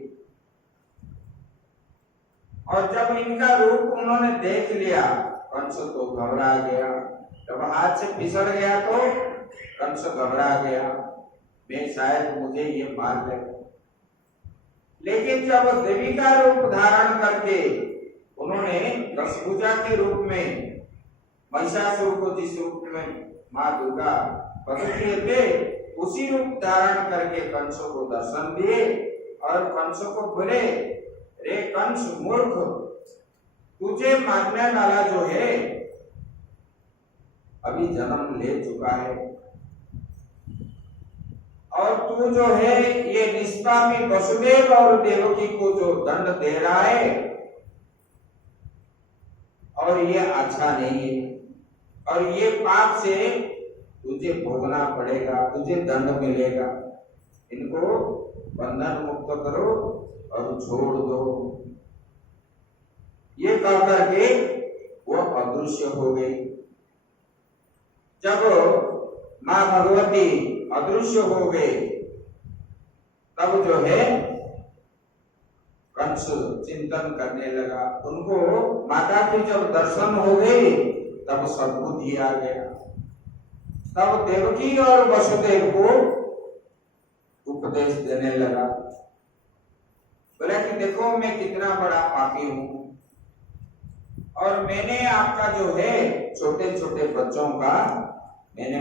और जब इनका रूप उन्होंने देख लिया कंस तो घबरा गया। जब हाथ से फिसल गया तो कंस घबरा गया, मैं शायद मुझे ये मार ले। लेकिन जब देवी का रूप धारण करके उन्होंने 10 भुजा के रूप में महिषासुर को जिस रूप में मां दुर्गा पकड़ किए थे, उसी रूप धारण करके कंसों को दर्शन दिए, और कंसों को बोले, रे कंस मूर्ख, तुझे मारने वाला जो है अभी जन्म ले चुका है, और तू जो है ये निष्पापी वसुदेव और देवकी को जो दंड दे रहा है, और ये अच्छा नहीं है, और ये पाप से तुझे भोगना पड़ेगा, तुझे दंड मिलेगा। इनको बंधन मुक्त करो और छोड़ दो। ये कह करके वो अदृश्य हो गई। जब मां भगवती अदृश्य हो गए तब जो है कंस चिंतन करने लगा। उनको माता की जब दर्शन हो गई तब सद्बुद्धि आ गया। तब देवकी और वसुदेव को उपदेश देने लगा, बोला कि देखो मैं कितना बड़ा पापी हूं, और मैंने आपका जो है छोटे छोटे बच्चों का मैंने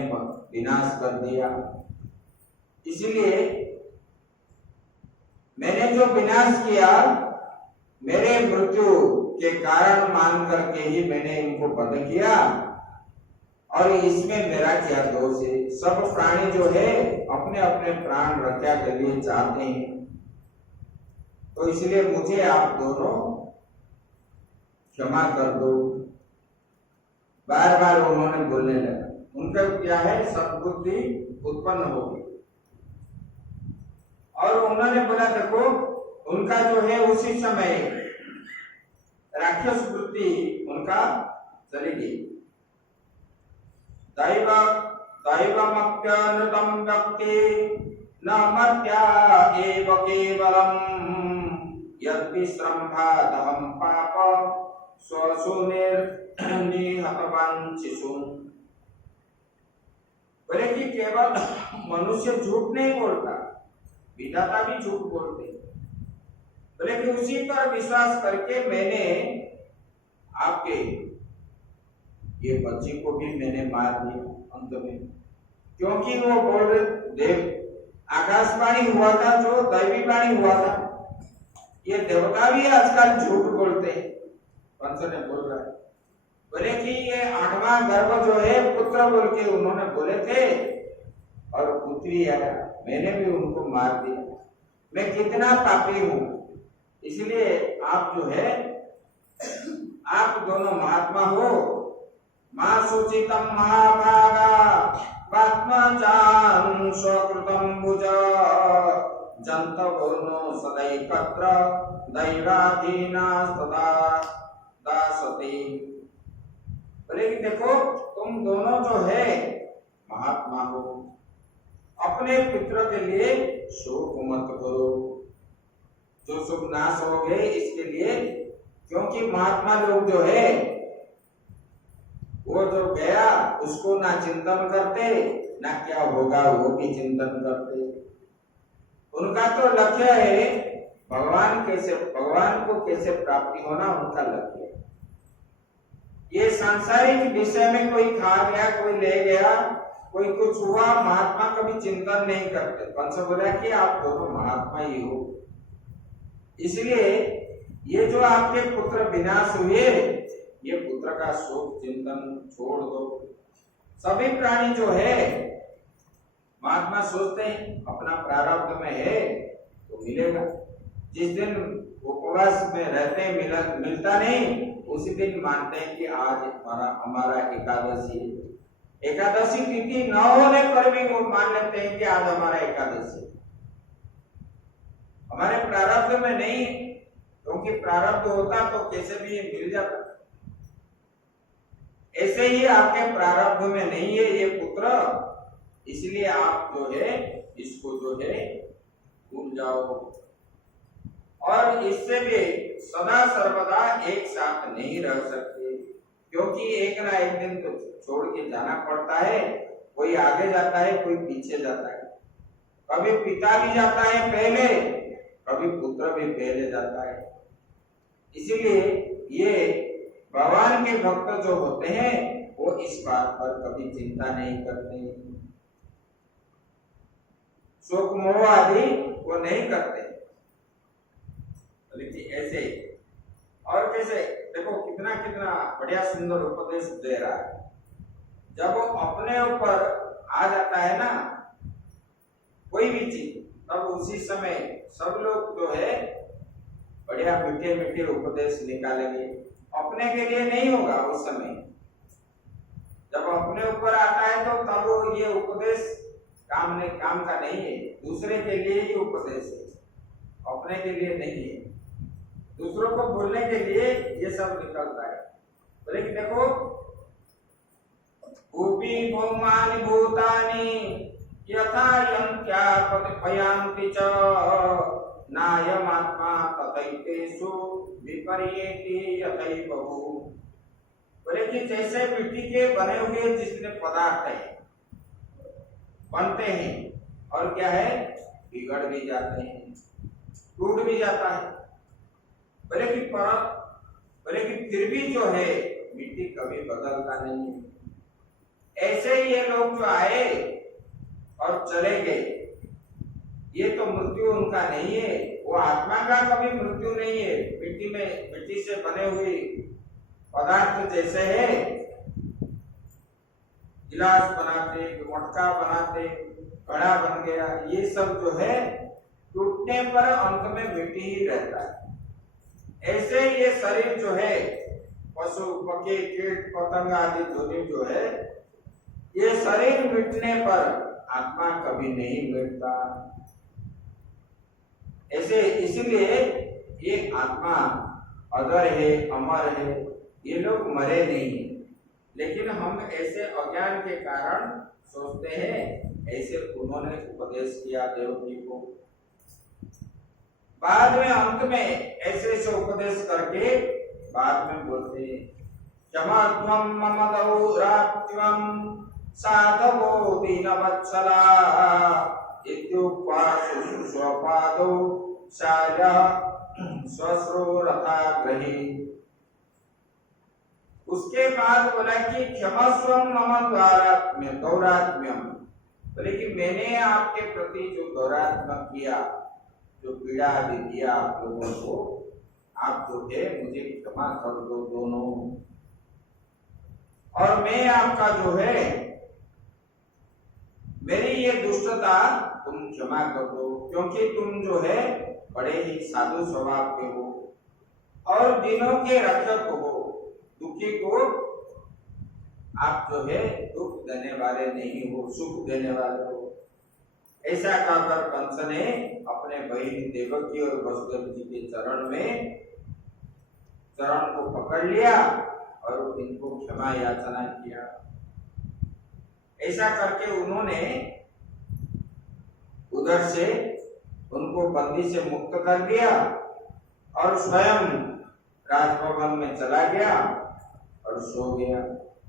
विनाश कर दिया, इसलिए मैंने जो विनाश किया मेरे मृत्यु के कारण मान करके ही मैंने इनको वध किया, और इसमें मेरा क्या दोष है। सब प्राणी जो है अपने अपने प्राण रक्षा के लिए चाहते हैं, तो इसलिए मुझे आप दोनों क्षमा कर दो। बार बार उन्होंने बोलने लगा, उनका क्या है सद्बुद्धि उत्पन्न हो गई, और उन्होंने बोला देखो उनका जो है उसी समय राक्षस वृत्ति उनका चली गई। दैवमप्यनृतं व्यक्ति न मर्त्या एव केवलम् यद्विश्रम्भादहं पाप स्वशूनिर्निहतवाञ्छिषुम्। बोले कि केवल मनुष्य झूठ नहीं बोलता, विधाता भी झूठ बोलते। बोले कि उसी पर विश्वास करके मैंने आपके ये बच्चे को भी मैंने मार दिया अंत में, क्योंकि वो बोल रहे देव आकाशवाणी हुआ था जो दैवी वाणी हुआ था। ये देवता भी आजकल झूठ बोलते हैं। कंस ने बोल रहा है, बोले कि ये 8वां गर्भ जो है पुत्र बोल के उन्होंने बोले थे और पुत्री आया, मैंने भी उनको मार दिया। मैं कितना पापी हूं। इसलिए आप जो है, आप दोनों महात्मा हो। मां सूचितम महाभागा पात्मजान स्वकृतम भुज जंतवोनो सदैकत्र दैवाधीना सदा दासति। बोले कि देखो, तुम दोनों जो है महात्मा हो, अपने पितरों के लिए शोक मत करो। जो शुभ नाश हो गए इसके लिए, क्योंकि महात्मा लोग जो है वो जो गया उसको ना चिंतन करते, ना क्या होगा वो भी चिंतन करते। उनका तो लक्ष्य है भगवान को कैसे प्राप्ति होना, उनका लक्ष्य है। ये सांसारिक विषय में कोई खा गया, कोई ले गया, कोई कुछ हुआ, महात्मा कभी चिंतन नहीं करते। कंस बोला कि आप दोनों महात्मा ही हो, इसलिए ये जो आपके पुत्र विनाश हुए, ये पुत्र का शोक चिंतन छोड़ दो। सभी प्राणी जो है महात्मा सोचते हैं अपना प्रारब्ध में है तो मिलेगा। जिस दिन उपवास में रहते मिलता नहीं, उसी दिन मानते हैं कि आज हमारा एकादशी है। एकादशी तिथि न होने पर भी वो मान लेते हैं कि आज हमारा एकादशी। हमारे प्रारब्ध में नहीं, क्योंकि प्रारब्ध होता तो कैसे भी मिल जाता। ऐसे ही आपके प्रारब्ध में नहीं है ये पुत्र, इसलिए आप जो है इसको जो है भूल जाओ। और इससे भी सदा सर्वदा एक साथ नहीं रह सकते, क्योंकि एक ना एक दिन तो छोड़ के जाना पड़ता है। कोई आगे जाता है, कोई पीछे जाता है। कभी पिता भी जाता है पहले, कभी पुत्र भी पहले जाता है। इसीलिए ये भगवान के भक्त जो होते हैं वो इस बात पर कभी चिंता नहीं करते, शोक मोह आदि वो नहीं करते। लेकिन ऐसे और कैसे, देखो कितना कितना बढ़िया सुंदर उपदेश दे रहा है। जब वो अपने ऊपर आ जाता है ना कोई भी चीज, तब उसी समय सब लोग जो है बढ़िया मीठे मीठे उपदेश निकालेंगे। अपने के लिए नहीं होगा उस समय। जब अपने ऊपर आता है तो तब ये उपदेश काम का नहीं है, दूसरे के लिए ही उपदेश है, अपने के लिए नहीं है। दूसरों को बोलने के लिए ये सब निकलता है। बोले कि देखो, भूपि भौमानि भूतानि यथा यन्त्यापयान्ति च नायमात्मा तथैतेषु विपर्येति यथैवहु। बोले कि जैसे मिट्टी के बने हुए जितने पदार्थ है बनते हैं और क्या है, बिगड़ भी जाते हैं, टूट भी जाता है। बोले कि फिर भी जो है मिट्टी कभी बदलता नहीं है। ऐसे ही ये लोग जो आए और चले गए, ये तो मृत्यु उनका नहीं है। वो आत्मा का कभी मृत्यु नहीं है। मिट्टी से बने हुए पदार्थ जैसे है, गिलास बनाते, मटका बनाते, घड़ा बन गया, ये सब जो है टूटने पर अंत में मिट्टी ही रहता है। ऐसे ये शरीर जो है, पशु पक्षी कीट पतंग आदि जो है, ये शरीर मिटने पर आत्मा कभी नहीं मिटता। ऐसे इसलिए ये आत्मा अदर है, अमर है, ये लोग मरे नहीं। लेकिन हम ऐसे अज्ञान के कारण सोचते हैं, ऐसे उन्होंने उपदेश किया देवकी को। बाद में अंत में ऐसे उपदेश करके बाद में बोलते हैं, क्षमात्वं मम दौरात्म्यं साधवो दीनवत्सला इत्युक्त्वा शुश्रूषपादौ शाया स्वश्रो रथाग्रही। उसके बाद बोला कि क्षमस्व मम दौरात्म्यम, बोले कि मैंने आपके प्रति जो गौरवात्मक किया, जो पीड़ा भी दिया आप लोगों को, आप जो है मुझे क्षमा कर दो दोनों, और मैं आपका जो है मेरी ये दुष्टता तुम क्षमा कर दो, क्योंकि तुम जो है बड़े ही साधु स्वभाव के हो और दिनों के रक्षक हो, दुखी को आप जो है दुख देने वाले नहीं हो, सुख देने वाले हो। ऐसा कहकर कंस ने अपने बहन देवकी और वसुदेव जी के चरण को पकड़ लिया और इनको क्षमा याचना किया। ऐसा करके उन्होंने उधर से उनको बंदी से मुक्त कर दिया और स्वयं राजभवन में चला गया और सो गया।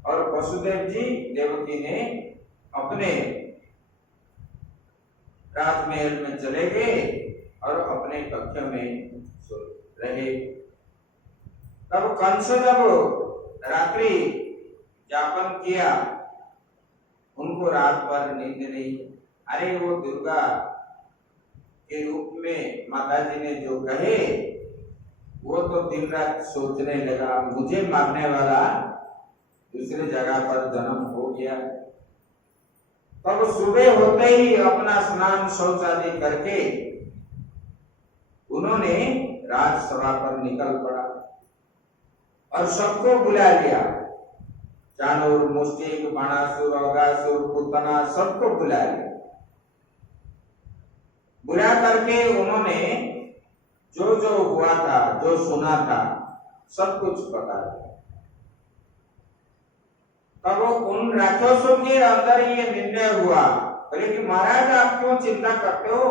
और वसुदेव जी देवकी ने अपने राजमहल में चले गए और अपने कक्ष में सो रहे। तब कंस जब रात्रि जापन किया, उनको रात भर नींद नहीं। अरे वो दुर्गा के रूप में माता जी ने जो कहे, वो तो दिन रात सोचने लगा, मुझे मारने वाला दूसरे जगह पर जन्म हो गया। तब सुबह होते ही अपना स्नान शौच आदि करके उन्होंने राजसभा पर निकल पड़ा और सबको बुला लिया। चाणूर, मुष्टिक, बाणासुर, अगासुर, पुतना, सबको बुला लिया। बुला करके उन्होंने जो जो हुआ था, जो सुना था, सब कुछ बता दिया। तब उन राक्षसों के अंदर ये निर्णय हुआ, बोले कि महाराज आप क्यों चिंता करते हो?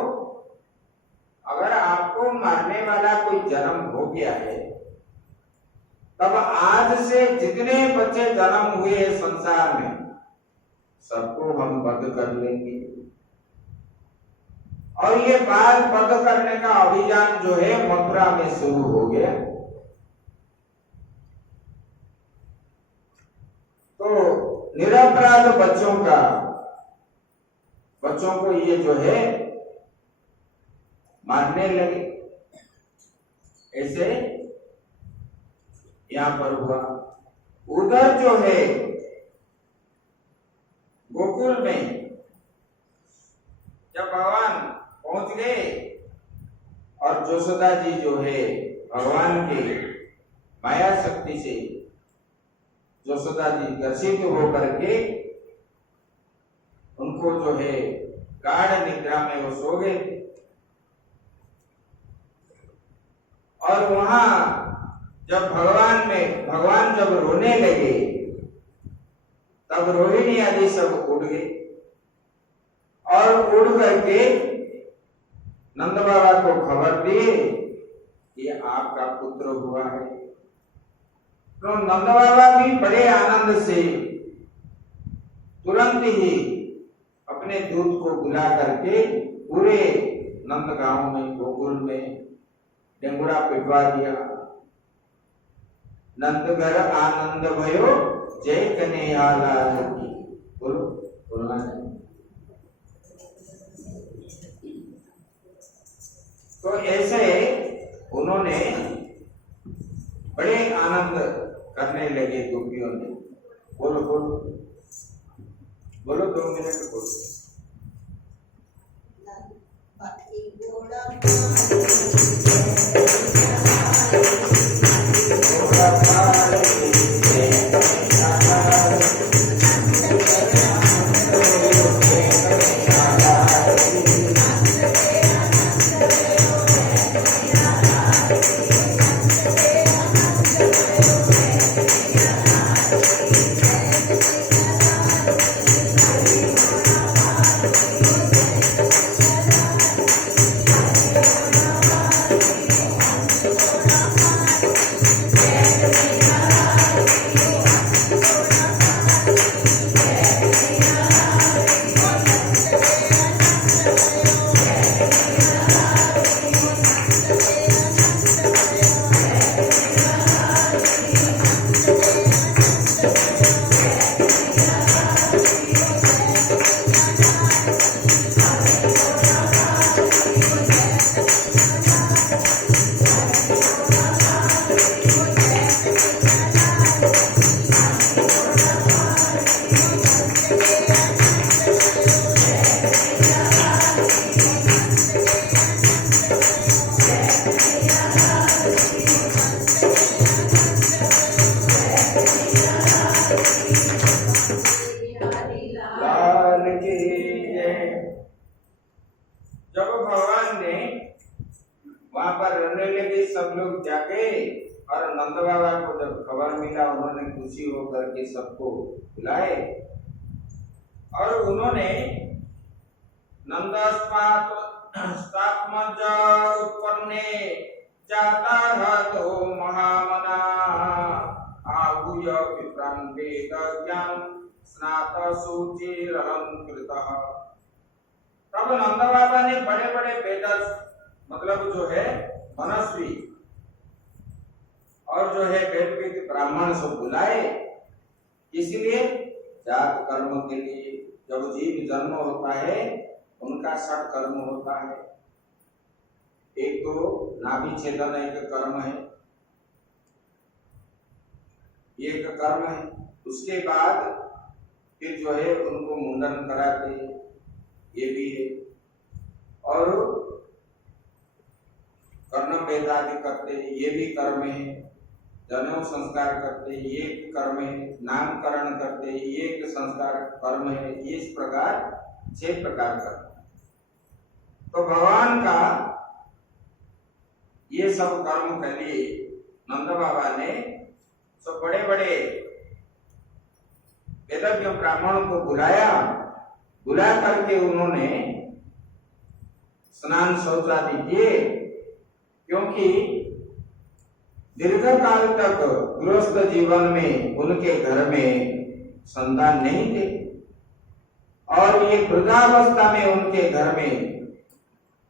अगर आपको मारने वाला कोई जन्म हो गया है, तब आज से जितने बच्चे जन्म हुए संसार में सबको हम वध कर लेंगे। और ये बाल वध करने का अभियान जो है मथुरा में शुरू हो गया। तो निरपराध बच्चों को ये जो है मारने लगे। ऐसे यहां पर हुआ। उधर जो है गोकुल में जब भगवान पहुंच गए और यशोदा जी जो है भगवान के माया शक्ति से यशोदा जी ग्रसित होकर के उनको जो है गाढ़ निद्रा में वो सो गए। और वहां जब भगवान जब रोने लगे, तब रोहिणी आदि सब उठ गए और उड़ करके नंद बाबा को खबर दिए कि आपका पुत्र हुआ है। तो नंद बाबा भी बड़े आनंद से तुरंत ही अपने दूत को बुला करके पूरे नंद गांव में, गोकुल में डेंगुरा पिटवा दिया। नंदगर आनंद भयो जय कन्हैया लाल की। बोलना है। तो ऐसे उन्होंने बड़े आनंद करने लगे गोपियों ने। बोलो 2 मिनट बोलो। सब लोग जाके, और नंद बाबा को जब खबर मिला उन्होंने खुशी होकर के सबको बुलाए और उन्होंने नंदस्पात स्थात्मज उत्पन्ने जाता तो महामना आहुय विप्रां वेद ज्ञान स्नात शुचिरलंकृतः। तब नंद बाबा ने बड़े बड़े वेदस मतलब जो है मनस्वी और जो है वेद ब्राह्मण सब बुलाए, इसलिए जात कर्म के लिए। जब जीव जन्म होता है उनका 6 कर्म होता है। एक तो नाभि छेदन एक कर्म है, एक कर्म है। उसके बाद फिर जो है उनको मुंडन कराते, ये भी है। और कर्णम वेदादि करते, ये भी कर्म है। जनेऊ संस्कार करते, ये कर्म है। नामकरण करते, ये एक संस्कार कर्म है। इस प्रकार 6 प्रकार का। तो भगवान का ये सब कर्म के लिए नंद बाबा ने सब बड़े बड़े वेदज्ञ ब्राह्मणों को बुलाया। बुला करके उन्होंने स्नान शौचादि किए, क्योंकि दीर्घ काल तक गृहस्थ जीवन में उनके घर में संतान नहीं थे और ये वृद्धावस्था में उनके घर में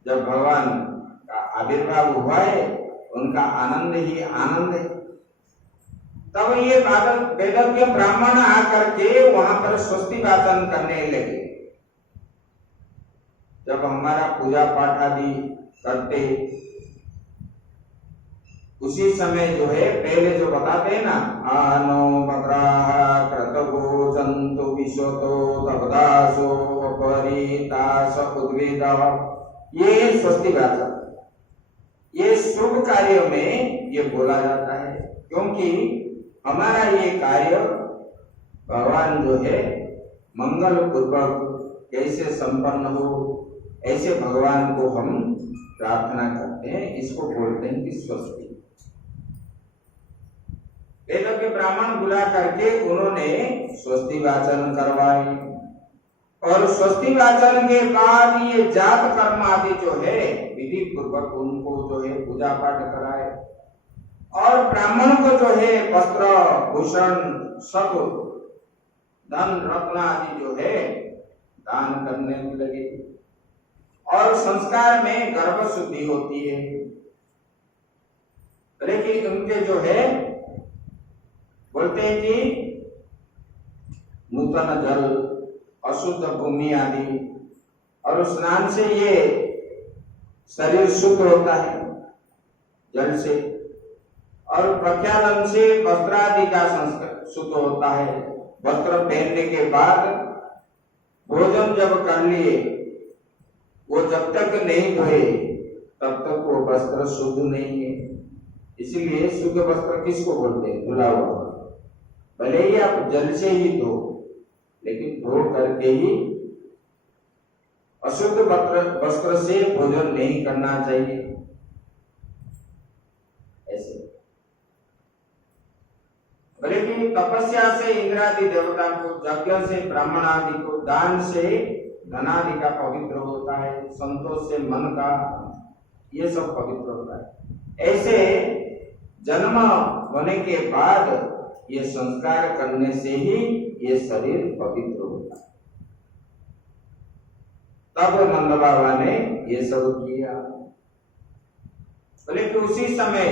जब भगवान का आविर्भाव हुआ है उनका आनंद ही आनंद है। तब ये वेदज्ञ ब्राह्मण आकर के वहां पर स्वस्ति वाचन करने लगे। जब हमारा पूजा पाठ आदि करते उसी समय जो है पहले जो बताते हैं ना, आनो बकराः क्रतवो जंतु विशोतो दबदासो अपरितास उद्वेदः, ये स्वस्ति वाचन ये शुभ कार्यों में ये बोला जाता है, क्योंकि हमारा ये कार्य भगवान जो है मंगल पूर्वक कैसे संपन्न हो, ऐसे भगवान को हम प्रार्थना करते हैं। इसको बोलते हैं कि स्वस्ति। वेदों के ब्राह्मण बुला करके उन्होंने स्वस्ति वाचन करवाई और स्वस्ति वाचन के बाद ये जात कर्म आदि जो है विधि पूर्वक उनको जो है पूजा पाठ कराए और ब्राह्मण को जो है वस्त्र भूषण सब धन रत्न आदि जो है दान करने लगे और संस्कार में गर्भ शुद्धि होती है। लेकिन उनके जो है बोलते हैं कि नूतन जल अशुद्ध भूमि आदि और स्नान से ये शरीर शुद्ध होता है जल से, और प्रक्षालन से वस्त्र आदि का संस्कार शुद्ध होता है। वस्त्र पहनने के बाद भोजन जब कर लिए वो जब तक नहीं धोए तब तक वो वस्त्र शुद्ध नहीं है। इसीलिए शुद्ध वस्त्र किसको बोलते हैं? धुला हुआ। भले ही आप जल से ही धो, लेकिन धो करके ही अशुद्ध वस्त्र से भोजन नहीं करना चाहिए। ऐसे भले कि तपस्या से इंद्रादि देवता को, यज्ञ से ब्राह्मण आदि को, दान से धनादि का पवित्र होता है, संतोष से मन का, ये सब पवित्र होता है। ऐसे जन्म होने के बाद ये संस्कार करने से ही ये शरीर पवित्र होता है। तब नंद बाबा ने ये सब किया। बोले कि उसी समय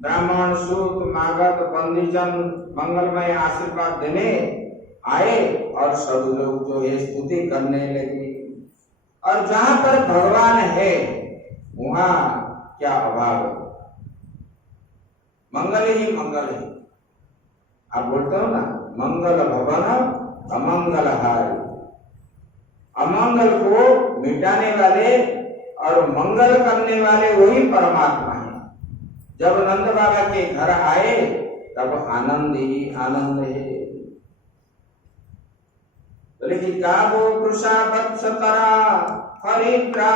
ब्राह्मण सूत मागध बंदीजन मंगलमय आशीर्वाद देने आए और सब लोग जो है स्तुति करने लगे। और जहां पर भगवान है वहां क्या अभाव है? मंगल ही मंगल है। आप बोलते हो ना, मंगल भवन अमंगल हारी। अमंगल को मिटाने वाले और मंगल करने वाले वही परमात्मा है। जब नंद बाबा के घर आए तब आनंद ही आनंद है। बोले कि गावो वृषा वत्सतरा हरिद्रा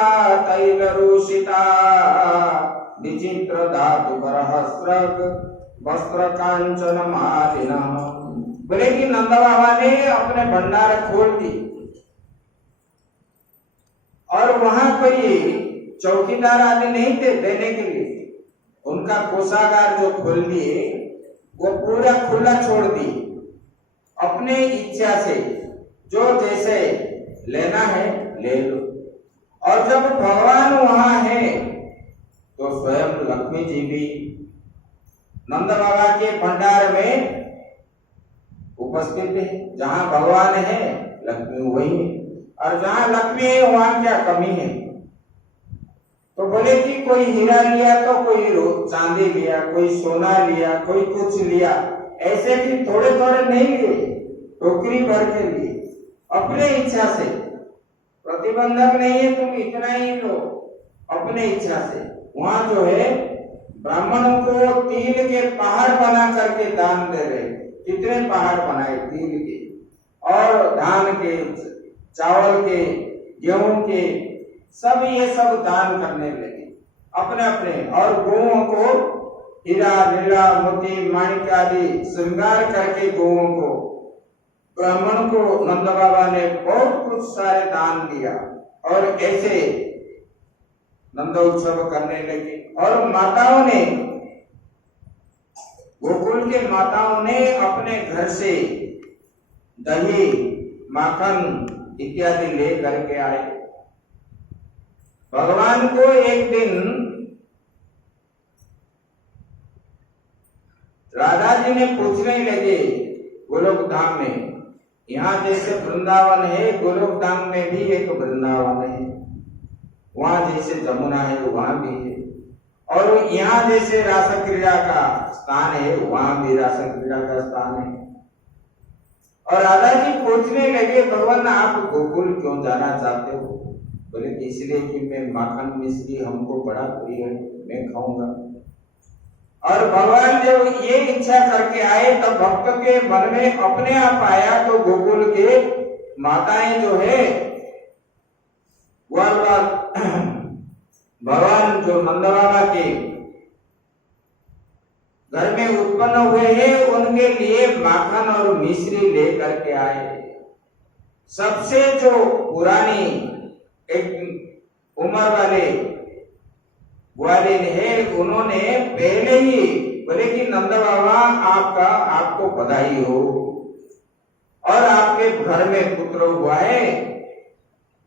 तैल रूषिता विचित्र धातु बरहस्रक वस्त्र कांचन मालिन। बोले कि नंद बाबा ने अपने भंडार खोल दी और वहां कोई चौकीदार आदि नहीं थे देने के लिए। उनका कोषागार जो खोल दिए वो पूरा खुला छोड़ दी, अपने इच्छा से जो जैसे लेना है ले लो। और जब भगवान वहां है तो स्वयं लक्ष्मी जी भी नंद बाबा के भंडार में उपस्थित है। जहां भगवान है लक्ष्मी वही है, और जहां लक्ष्मी है वहां क्या कमी है। तो बोले कि कोई हीरा लिया तो कोई चांदी लिया, कोई सोना लिया, कोई कुछ लिया, ऐसे भी थोड़े थोड़े नहीं लिए, टोकरी भर के लिए अपने इच्छा से। प्रतिबंधक नहीं है तुम इतना ही लो, अपने इच्छा से। वहां जो है ब्राह्मणों को तिल के पहाड़ बना करके दान दे रहे। कितने पहाड़ बनाए तिल के, और धान के, चावल के, गेहूं के, सब ये सब दान करने लगे अपने अपने। और गौओं को हीरा नीला मोती माणिक आदि श्रृंगार करके गौओं को, ब्राह्मण को नंद बाबा ने बहुत कुछ सारे दान दिया। और ऐसे नंद उत्सव करने लगे। और माताओं ने, गोकुल के माताओं ने अपने घर से दही माखन इत्यादि ले करके आए। भगवान को एक दिन राधा जी ने पूछने लगे गोलोक धाम में, यहाँ जैसे वृंदावन है गोलोक धाम में भी एक वृंदावन है, वहां जैसे जमुना है वहां भी है, और यहाँ जैसे रास क्रीड़ा का स्थान है वहां भी रास क्रीड़ा का स्थान है। और राधा जी पूछने लगे भगवान आप गोकुल क्यों जाना चाहते हो। बोले इसलिए कि मैं माखन मिश्री हमको बड़ा प्रिय है, मैं खाऊंगा। और भगवान जब ये इच्छा करके आए तब भक्त के मन में अपने आप आया। तो गोकुल के माताएं जो है वह भगवान जो नंद बाबा के घर में उत्पन्न हुए हैं उनके लिए माखन और मिश्री लेकर के आए। सबसे जो पुरानी एक उम्र वाले ग्वालिन है उन्होंने पहले ही बोले कि नंद बाबा आपको बधाई हो, और आपके घर में पुत्र हुआ है,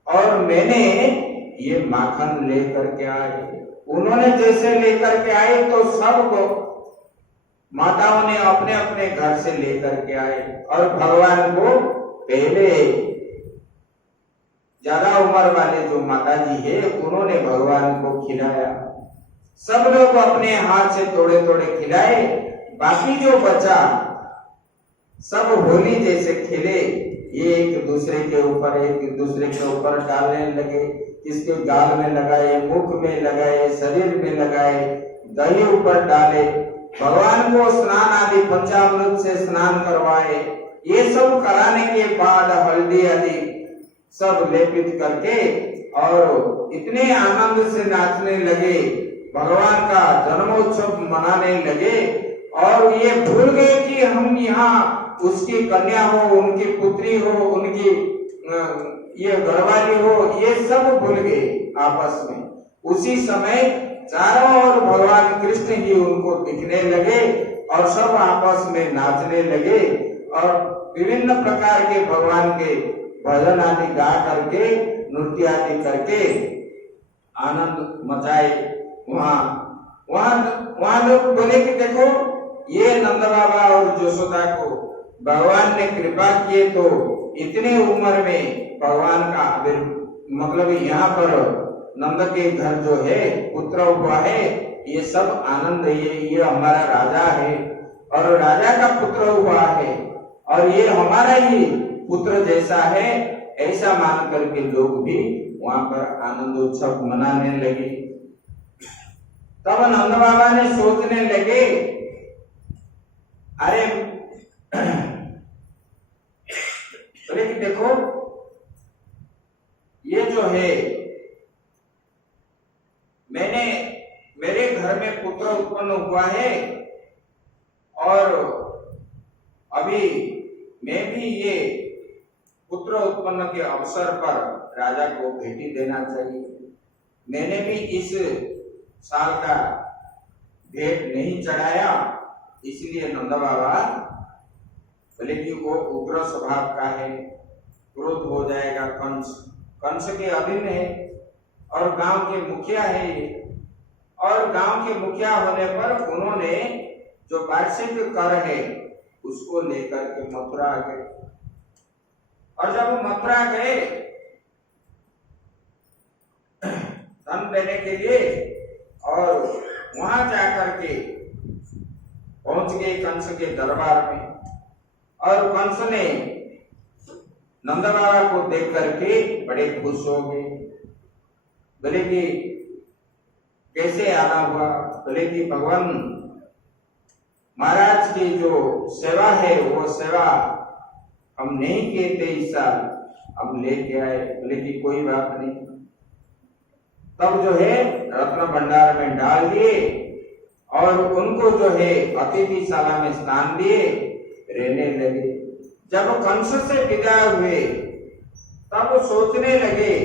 और मैंने ये माखन लेकर के आए। उन्होंने जैसे लेकर के आए तो सबको माताओं ने अपने अपने घर से लेकर के आए। और भगवान को पहले ज्यादा उम्र वाले जो माता जी है उन्होंने भगवान को खिलाया। सब लोग अपने हाथ से थोड़े थोड़े खिलाए। बाकी जो बचा सब होली जैसे खेले, ये एक दूसरे के ऊपर डालने लगे। किसके गाल में लगाए, मुख में लगाए, शरीर में लगाए, दही ऊपर डाले, भगवान को स्नान आदि पंचामृत से स्नान करवाए। ये सब कराने के बाद हल्दी आदि सब लेपित करके और इतने आनंद से नाचने लगे, भगवान का जन्मोत्सव मनाने लगे। और ये भूल गए कि हम यहाँ उसकी कन्या हो, उनकी पुत्री हो, उनकी ये घरवाली हो, ये सब भूल गए आपस में। उसी समय चारों ओर भगवान कृष्ण ही उनको दिखने लगे और सब आपस में नाचने लगे और विभिन्न प्रकार के भगवान के भजन आदि गा करके, नृत्य आदि करके आनंद मचाए। वहां लोग बोले कि देखो ये नंद बाबा और यशोदा को भगवान ने कृपा किए तो इतने उम्र में भगवान का मतलब यहाँ पर नंद के घर जो है पुत्र हुआ है, ये सब आनंद है। ये हमारा राजा है और राजा का पुत्र हुआ है और ये हमारा ही पुत्र जैसा है, ऐसा मान करके लोग भी वहां पर आनंद उत्सव मनाने लगे। तब नंद बाबा ने सोचने लगे, अरे बोले कि देखो ये जो है मैंने मेरे घर उत्पन्न हुआ है और अभी मैं भी ये पुत्र उत्पन्न के अवसर पर राजा को भेंटी देना चाहिए। मैंने भी इस साल का भेंट नहीं चढ़ाया, इसलिए नंद बाबा बोले कि वो उग्र स्वभाव का है, क्रोध हो जाएगा। कंस के अधीन है और गांव के मुखिया है ये, और गांव के मुखिया होने पर उन्होंने जो वार्षिक कर है उसको लेकर के मथुरा गए, और जब वो मथुरा गए धन देने के लिए और वहां जाकर के पहुंच गए कंस के दरबार में, और कंस ने नंद बाबा को देख करके बड़े खुश हो गए। बोले कि कैसे आना हुआ? बोले कि भगवान महाराज की जो सेवा है वो सेवा हम नहीं किए थे इस साल, अब लेके आए। बोले कि कोई बात नहीं। तब जो है रत्न भंडार में डाल दिए और उनको जो है अतिथिशाला में स्थान दिए, रहने लगे। जब कंस से विदा हुए तब सोचने लगे,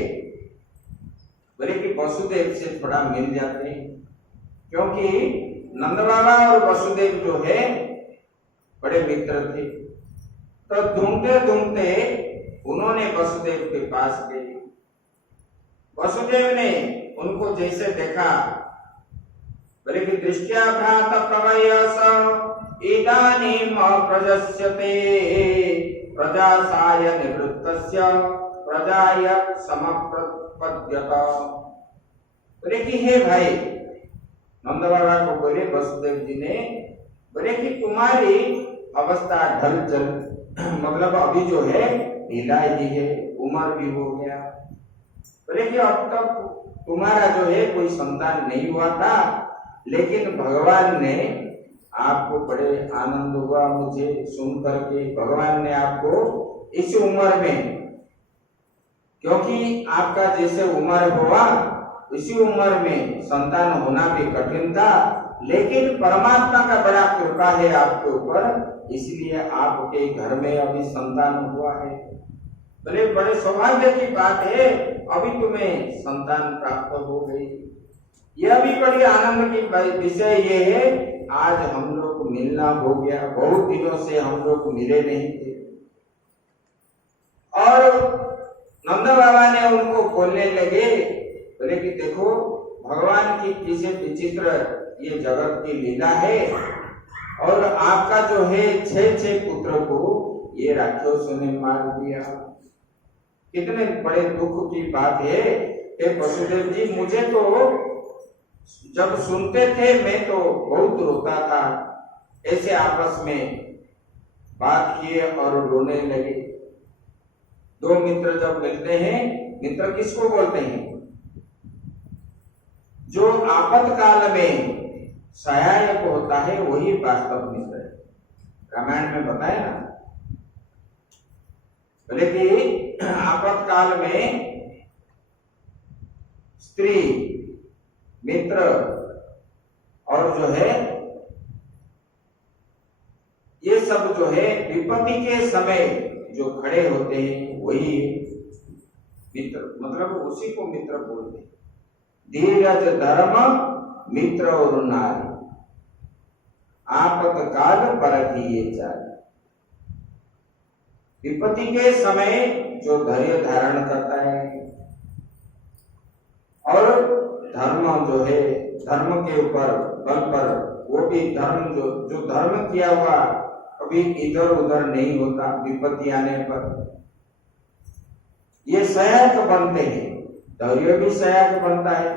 बोले कि वसुदेव से थोड़ा मिल जाते, क्योंकि नंद बाबा और वसुदेव जो है बड़े मित्र थे। तो ढूंढते ढूंढते उन्होंने वसुदेव के पास गए। वसुदेव ने उनको जैसे देखा, बोले कि दृष्टिया भ्रात प्रवयस इदानीम अप्रजस्यते प्रजासाय निवृत्तस्य प्रजाय समप्रपद्यत। बोले कि हे भाई, नंद बाबा को बोले वसुदेव जी ने, बोले कि तुम्हारी अवस्था ढल चल, मतलब अभी जो है ढीला ही है, उम्र भी हो गया। बोले कि अब तक तुम्हारा जो है कोई संतान नहीं हुआ था, लेकिन भगवान ने आपको बड़े आनंद हुआ मुझे सुन करके। भगवान ने आपको इस उम्र में, क्योंकि आपका जैसे उम्र हुआ इसी उम्र में संतान होना भी कठिन था, लेकिन परमात्मा का बड़ा कृपा है आपके ऊपर, इसलिए आपके घर में अभी संतान हुआ है। बोले बड़े सौभाग्य की बात है, अभी तुम्हें संतान प्राप्त हो गई। यह भी बड़ी आनंद की विषय ये है, आज हम लोग मिलना हो गया, बहुत दिनों से हम लोग मिले नहीं थे। और नंद बाबा ने उनको बोलने लगे, बोले कि देखो भगवान की किसी विचित्र ये जगत की लीला है, और आपका जो है 6 पुत्र को ये राक्षसों ने मार दिया। कितने बड़े दुख की बात है कि वसुदेव जी, मुझे तो जब सुनते थे मैं तो बहुत रोता था। ऐसे आपस में बात किए और रोने लगे। दो मित्र जब मिलते हैं, मित्र किसको बोलते हैं? जो आपातकाल में सहायक होता है वही वास्तव मित्र है। रामायण में बताया ना, बोले कि आपातकाल में स्त्री, मित्र और जो है ये सब जो है विपत्ति के समय जो खड़े होते हैं वही मित्र, मतलब उसी को मित्र बोलते हैं। धीरज धर्म मित्र और नारी, आपत काल परखिए चार। विपत्ति के समय जो धैर्य धारण करता है, और धर्म जो है धर्म के ऊपर बल पर, वो भी धर्म जो धर्म किया हुआ कभी इधर उधर नहीं होता। विपत्ति आने पर ये सहायक बनते हैं, धैर्य भी सहायक बनता है।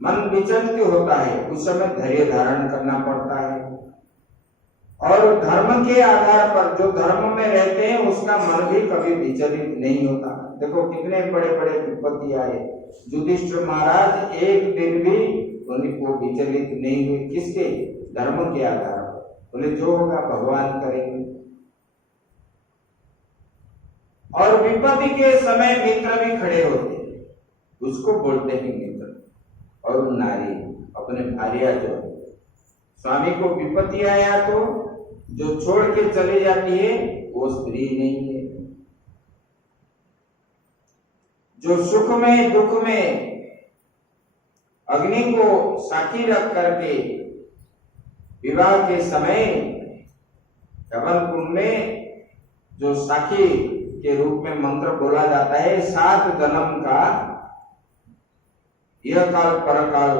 मन विचलित होता है, उस समय धैर्य धारण करना पड़ता है। और धर्म के आधार पर जो धर्म में रहते हैं उसका मन भी कभी विचलित नहीं होता। देखो कितने बड़े बड़े विपत्ति आए, युधिष्ठिर महाराज एक दिन भी उनको विचलित नहीं हुए। किसके? धर्म के आधार पर। बोले जो होगा भगवान करेंगे। और विपत्ति के समय मित्र भी खड़े होते हैं, उसको बोलते हैं मित्र। और नारी, अपने भार्या जो स्वामी को विपत्ति आया तो जो छोड़ के चली जाती है वो स्त्री नहीं है। जो सुख में दुख में अग्नि को साक्षी रख करके विवाह के समय कमल कुंड में जो साखी के रूप में मंत्र बोला जाता है, 7 जन्म का यह काल परकाल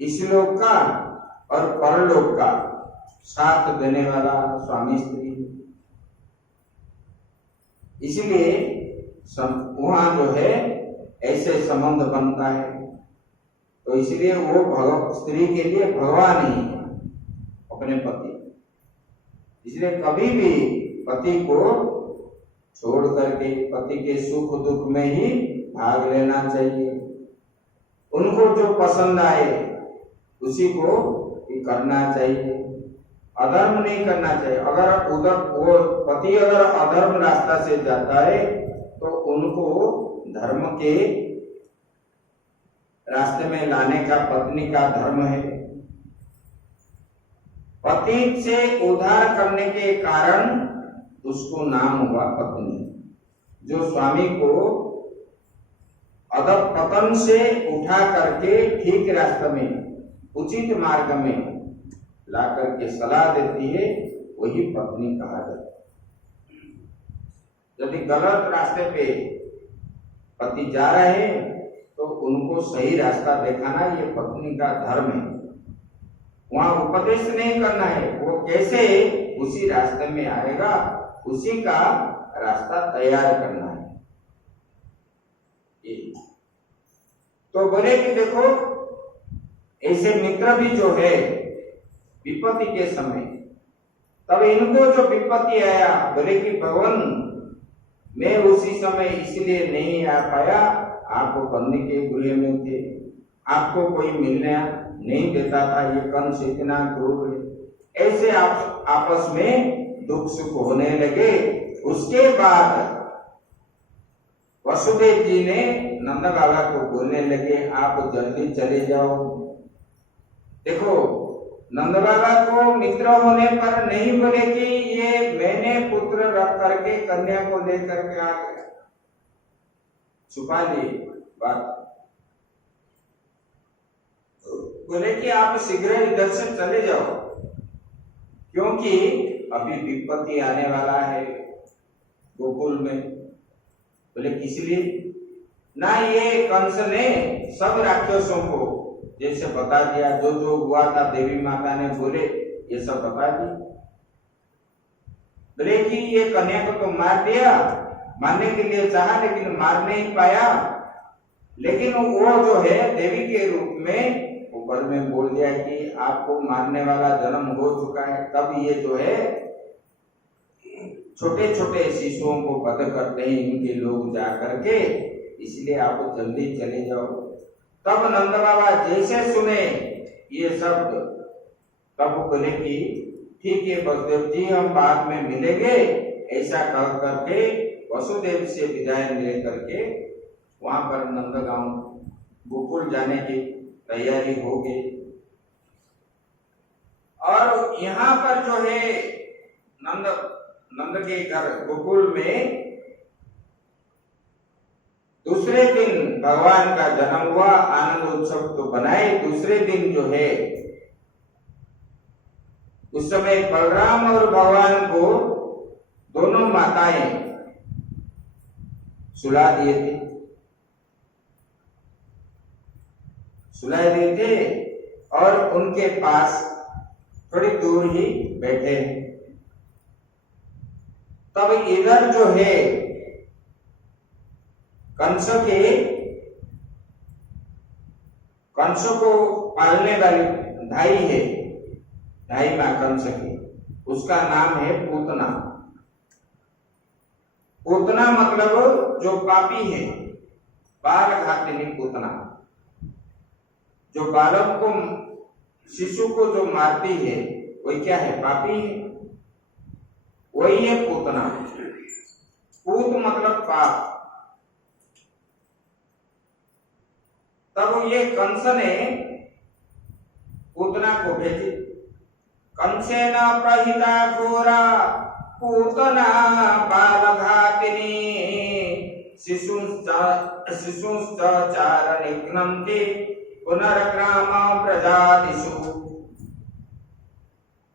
इस लोक का और परलोक का साथ देने वाला स्वामी स्त्री। इसलिए वहां जो है ऐसे संबंध बनता है, तो इसलिए वो स्त्री के लिए भगवान ही है अपने पति। इसलिए कभी भी पति को छोड़ करके पति के सुख दुख में ही भाग लेना चाहिए। उनको जो पसंद आए उसी को करना चाहिए, अधर्म नहीं करना चाहिए। अगर उधर वो पति अगर अधर्म रास्ता से जाता है तो उनको धर्म के रास्ते में लाने का पत्नी का धर्म है। पति से उद्धार करने के कारण उसको नाम हुआ पत्नी। जो स्वामी को अधः पतन से उठा करके ठीक रास्ते में उचित मार्ग में ला करके सलाह देती है, वही पत्नी कहा जाता है। यदि गलत रास्ते पे पति जा रहे हैं तो उनको सही रास्ता दिखाना ये पत्नी का धर्म है। वहां उपदेश नहीं करना है, वो कैसे उसी रास्ते में आएगा उसी का रास्ता तैयार करना है। तो बोले कि देखो ऐसे मित्र भी जो है विपत्ति के समय, तब इनको जो विपत्ति आया, बोले कि भगवान मैं उसी समय इसलिए नहीं आ पाया, आप बंदी के गृह में थे, आपको कोई मिलने नहीं देता था, ये कंस इतना क्रूर है। ऐसे आप आपस में दुख सुख होने लगे। उसके बाद वसुदेव जी ने नंद बाबा को बोलने लगे आप जल्दी चले जाओ। देखो नंद बाबा को मित्र होने पर नहीं बोले कि ये मैंने पुत्र रख करके कन्या को लेकर के आ गया, छुपा लिए बात। बोले कि आप शीघ्र इधर से चले जाओ क्योंकि अभी विपत्ति आने वाला है गोकुल में। बोले किस लिए? ना ये कंस ने सब राक्षसों को जैसे बता दिया, जो जो हुआ था देवी माता ने बोले ये सब बता दिया। बोले कि ये कन्या को तो मार दिया, मारने के लिए चाहा लेकिन मार नहीं पाया, लेकिन वो जो है देवी के रूप में ऊपर में बोल दिया कि आपको मारने वाला जन्म हो चुका है। तब ये जो है छोटे छोटे शिशुओं को वध करते हैं इनके लोग जा करके, इसलिए आप जल्दी चले जाओ। तब नंद बाबा जैसे सुने ये शब्द, तब बोले कि ठीक है वसुदेव जी हम बाद में मिलेंगे। ऐसा कह करके वसुदेव से विदाई ले करके वहां पर नंदगांव गोकुल जाने की तैयारी हो गई। और यहाँ पर जो है नंद के घर गोकुल में दूसरे दिन भगवान का जन्म हुआ, आनंद उत्सव तो बनाए। दूसरे दिन जो है उस समय बलराम और भगवान को दोनों माताएं सुला दिए थे, सुलाए दिए थे और उनके पास थोड़ी दूर ही बैठे। तब इधर जो है कंस को पालने वाली धाई है, धाई मां कंस की, उसका नाम है पूतना। पूतना मतलब जो पापी है, बाल घातिनी पूतना, जो बालक को शिशु को जो मारती है वही क्या है? पापी है, वही है पूतना। पूत मतलब पाप। तब ये कंस ने पूतना को भेजी। कंसेन प्रहिता घोरा पूतना बालघातिनी शिशुंश्च चारनिघ्नन्ति पुनर्ग्राम प्रजातिषु।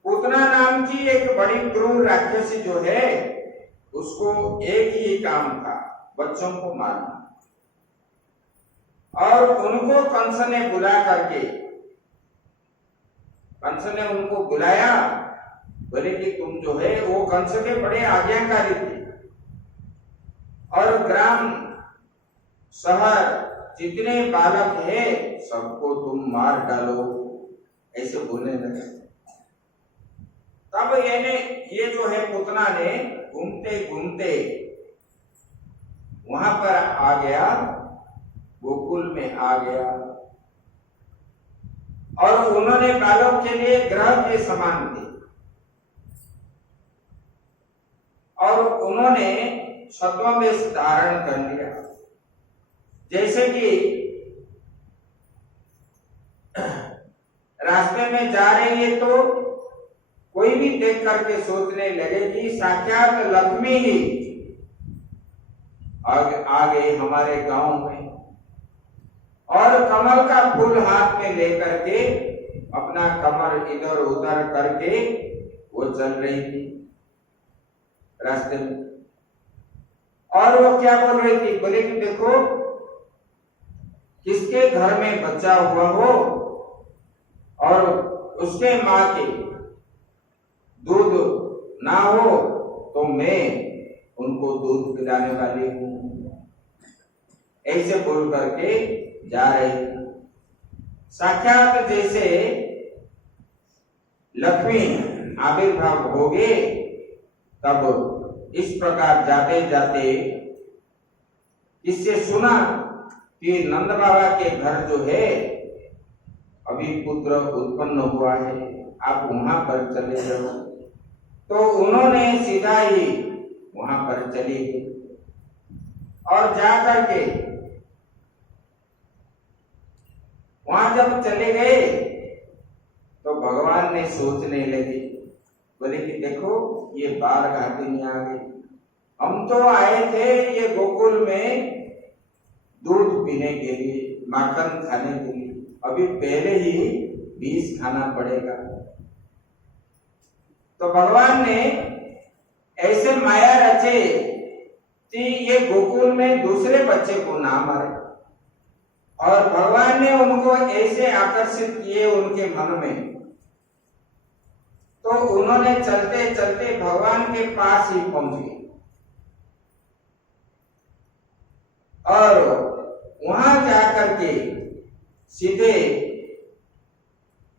पूतना नाम की एक बड़ी क्रूर राक्षसी जो है, उसको एक ही काम था, बच्चों को मारना। और उनको कंस ने बुला करके, कंस ने उनको बुलाया, बोले कि तुम जो है, वो कंस के बड़े आज्ञाकारी थे, और ग्राम शहर जितने बालक है सबको तुम मार डालो, ऐसे बोलने लगे। तब ये जो है पूतना ने घूमते घूमते वहां पर आ गया, गोकुल में आ गया, और उन्होंने बालक के लिए ग्रह के समान थे, और उन्होंने छद्मवेश धारण कर लिया। जैसे कि रास्ते में जा रही है तो कोई भी देख करके सोचने लगे कि साक्षात लक्ष्मी ही आ गए हमारे गांव में, और कमल का फूल हाथ में लेकर के अपना कमर इधर उधर करके वो चल रही थी रास्ते में। और वो क्या बोल रही थी, बोले कि देखो किसके घर में बच्चा हुआ हो और उसके माँ के दूध ना हो तो मैं उनको दूध पिलाने वाली हूं, ऐसे बोल करके जा रही। साक्षात जैसे लक्ष्मी आविर्भाव हो गए, तब इस प्रकार जाते जाते इससे सुना कि नंद बाबा के घर जो है अभी पुत्र उत्पन्न हुआ है, आप वहां पर चले जाओ। तो उन्होंने सीधा ही वहां पर चली गई, और जा करके वहां जब चले गए तो भगवान ने सोचने लगे, बोले कि देखो ये बाल घाटिनी आ गई, हम तो आए थे ये गोकुल में दूध पीने के लिए, माखन खाने के लिए, अभी पहले ही विष खाना पड़ेगा। तो भगवान ने ऐसे माया रचे कि ये गोकुल में दूसरे बच्चे को ना मारे, और भगवान ने उनको ऐसे आकर्षित किए उनके मन में, तो उन्होंने चलते चलते भगवान के पास ही पहुंचे, और वहां जाकर के सीधे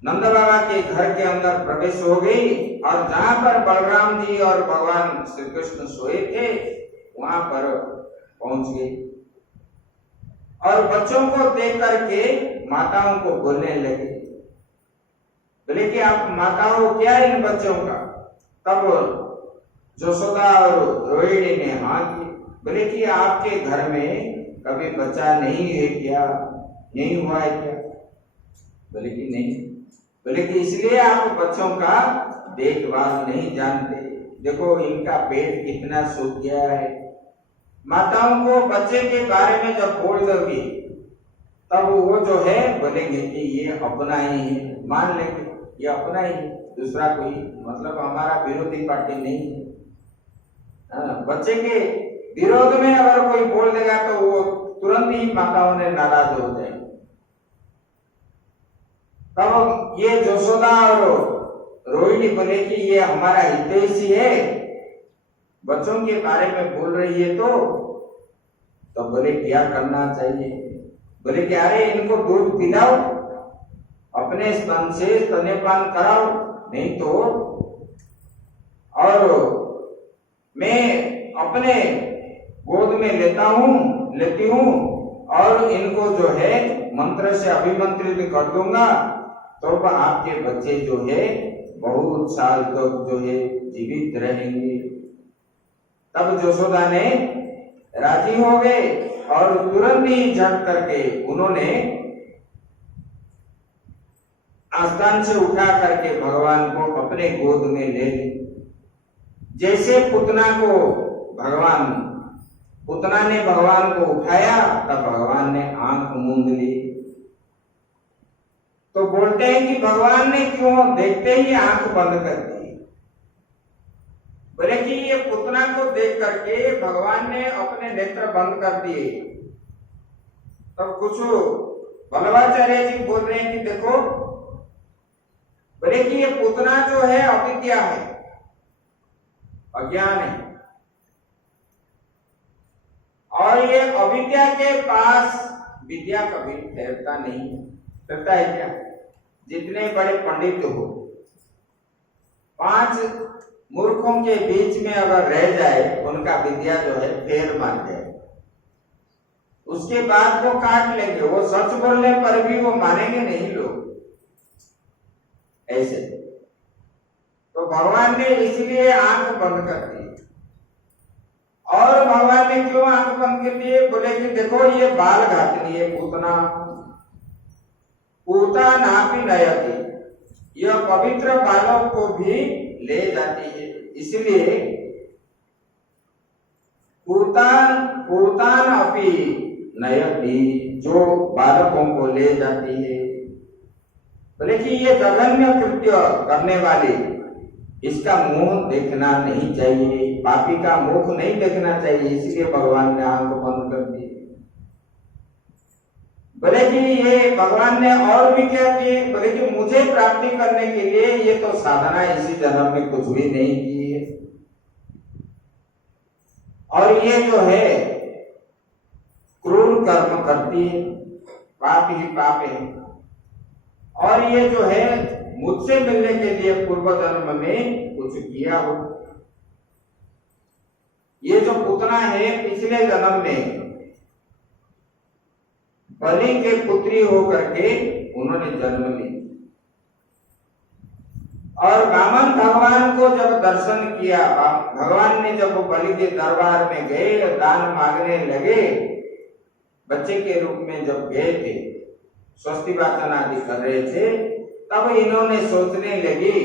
नंद बाबा के घर के अंदर प्रवेश हो गई, और जहां पर बलराम जी और भगवान श्री कृष्ण सोए थे वहां पर पहुंच गई, और बच्चों को देख करके माताओं को बोलने लगे, बोले कि आप माताओं क्या है इन बच्चों का? तब यशोदा और रोहिणी ने हाँ की, बोले कि आपके घर में कभी बच्चा नहीं है क्या, नहीं हुआ है क्या? बोले कि नहीं। बोले कि इसलिए आप बच्चों का देखभाल नहीं जानते, देखो इनका पेट कितना सूख गया है। माताओं को बच्चे के बारे में जब बोल दोगी तब वो जो है बोलेंगे कि ये अपना ही है, मान लेंगे ये अपना ही है, दूसरा कोई मतलब हमारा विरोधी पार्टी नहीं है। बच्चे के विरोध में अगर कोई बोल देगा तो वो तुरंत ही माताओं ने नाराज हो जाए। तब ये यशोदा और रोहिणी बोले कि ये हमारा हितैषी है, बच्चों के बारे में बोल रही है, तो बोले क्या करना चाहिए? बोले कि अरे इनको दूध पिलाओ, अपने स्तन से स्तन्यपान कराओ, नहीं तो और मैं अपने गोद में लेती हूँ और इनको जो है मंत्र से अभिमंत्रित कर दूंगा, तो आपके बच्चे जो है बहुत साल तक जो है जीवित रहेंगे। तब यशोदा ने राजी हो गए और तुरंत ही झट करके उन्होंने आस्थान से उठा करके भगवान को अपने गोद में ले ली। जैसे पुतना ने भगवान को उठाया तब भगवान ने आंख मूंद ली। तो बोलते हैं कि भगवान ने क्यों देखते ही आंख बंद कर दी? बोले कि ये पुतना को देख करके भगवान ने अपने नेत्र बंद कर दिए। तब कुछ बल्लभाचार्य जी बोल रहे हैं कि देखो, बोले कि ये पुतना जो है अविद्या है, अज्ञान है, और ये अविद्या के पास विद्या कभी ठहरता नहीं। ठहरता है क्या? जितने बड़े पंडित हो, 5 मूर्खों के बीच में अगर रह जाए, उनका विद्या जो है फेर मार जाए, उसके बाद वो काट लेंगे। वो सच बोलने पर भी वो मानेंगे नहीं लोग, ऐसे। तो भगवान ने इसलिए आंख बंद कर दी। और भगवान ने क्यों आंख बंद कर दिए? बोले कि देखो, ये बाल घातनी है, पूता नापी नयति, यह पवित्र बालों को भी ले जाती है। इसलिए पूतान अपी नयति, जो बालकों को ले जाती है। बोले कि ये जघन्य कृत्य करने वाले, इसका मुंह देखना नहीं चाहिए, पापी का मुख नहीं देखना चाहिए, इसलिए भगवान ने आंख बंद कर दी। बोले कि ये भगवान ने और भी क्या किए? बोले कि मुझे प्राप्ति करने के लिए ये तो साधना इसी जन्म में कुछ भी नहीं की है, और ये जो है क्रूर कर्म करती है, पाप ही पाप है। और ये जो है मुझसे मिलने के लिए पूर्व जन्म में कुछ किया हो। ये जो पुतना है, पिछले जन्म में बलि के पुत्री होकर के उन्होंने जन्म ली, और वामन भगवान को जब दर्शन किया, भगवान ने जब बलि के दरबार में गए, दान मांगने लगे, बच्चे के रूप में जब गए थे, स्वस्ति वाचन आदि कर रहे थे, तब इन्होंने सोचने लगी,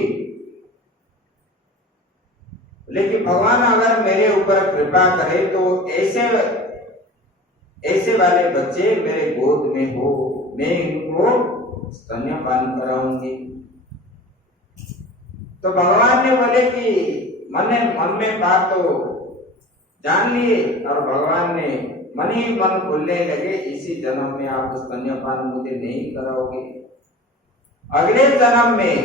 लेकिन भगवान अगर मेरे ऊपर कृपा करे तो ऐसे वाले बच्चे मेरे गोद में हो, मैं इनको स्तन्यपान कराऊंगी। तो भगवान ने बोले कि मन में बात तो जान लिए, और भगवान ने मन ही मन बोलने लगे, इसी जन्म में आप स्तन्यपान मुझे नहीं कराओगे, अगले जन्म में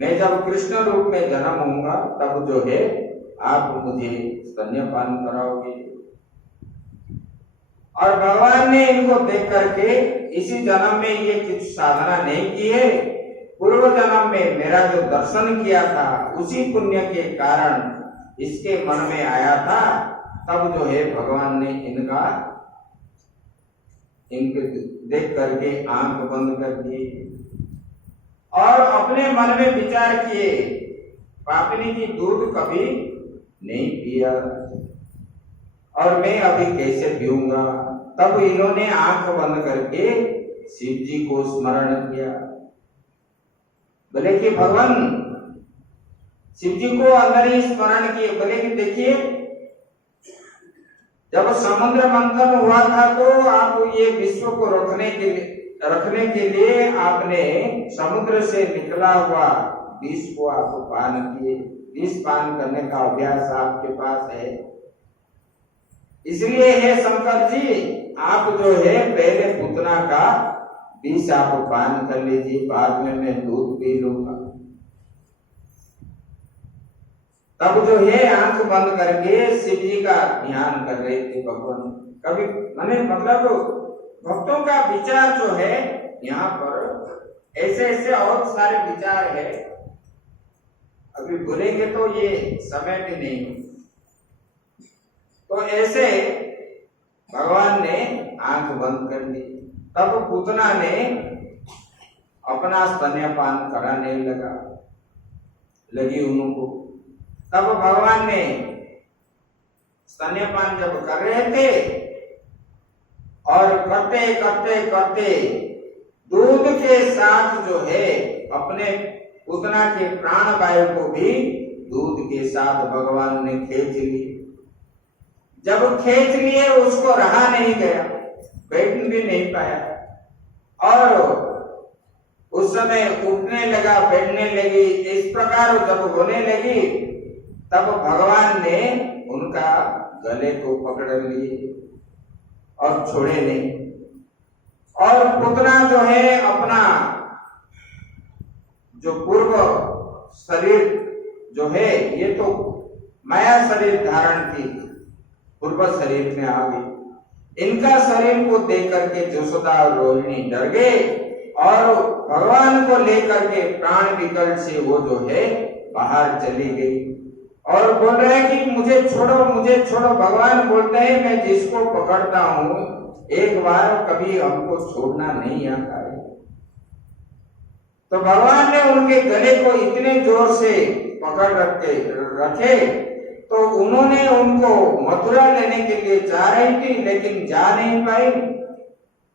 मैं जब कृष्ण रूप में जन्म होऊंगा तब जो है आप मुझे स्तन्यपान कराओगे। और भगवान ने इनको देख करके इसी जन्म में ये कुछ साधना नहीं की है, पूर्व जन्म में मेरा जो दर्शन किया था उसी पुण्य के कारण इसके मन में आया था, तब जो है भगवान ने इनके देख करके आंख बंद कर दी, और अपने मन में विचार किए, पापनी की दूध कभी नहीं पिया, और मैं अभी कैसे पीऊंगा। तब इन्होंने आंख बंद करके शिव जी को स्मरण किया। बोले कि भगवान, शिव जी को अंदर ही स्मरण किए। बोले कि देखिए, जब समुद्र मंथन हुआ था तो आप ये विश्व को रखने के लिए आपने समुद्र से निकला हुआ विष को आप पान किए, विष पान करने का अभ्यास आपके पास है। इसलिए हे शंकर जी, आप जो है पहले पुतना का विष आप पान कर लीजिए, बाद में मैं दूध पी लूंगा। तब जो है आंख बंद करके शिव जी का ध्यान कर रहे थे भगवान। कभी मतलब भक्तों का विचार जो है यहाँ पर ऐसे ऐसे और सारे विचार है, अभी बोलेंगे तो ये समय भी नहीं। तो ऐसे भगवान ने आंख बंद कर दी। तब पुतना ने अपना स्तन्यपान कराने लगी उनको। तब भगवान ने स्तन्यपान जब कर रहे थे, और करते करते करते दूध के साथ जो है अपने पुतना के प्राण वायु को भी दूध के साथ भगवान ने खींच लिए। जब खींच लिए उसको रहा नहीं गया, बैठ भी नहीं पाया, और उस समय उठने लगा, बैठने लगी, इस प्रकार जब होने लगी तब भगवान ने उनका गले को पकड़ लिए और छोड़े नहीं। और पुतना जो है अपना जो पूर्व शरीर जो है, ये तो माया शरीर धारण की, पूर्व शरीर में आ गई। इनका शरीर को देख करके जसोदा और रोहिणी डर गए और भगवान को लेकर के प्राण विकल से वो जो है बाहर चली गई और बोल रहे कि मुझे छोड़ो, मुझे छोड़ो। भगवान बोलते हैं मैं जिसको पकड़ता हूं एक बार कभी हमको छोड़ना नहीं आता है। तो भगवान ने उनके गले को इतने जोर से पकड़ रखे तो उन्होंने उनको मथुरा लेने के लिए जा रही थी, लेकिन जा नहीं पाई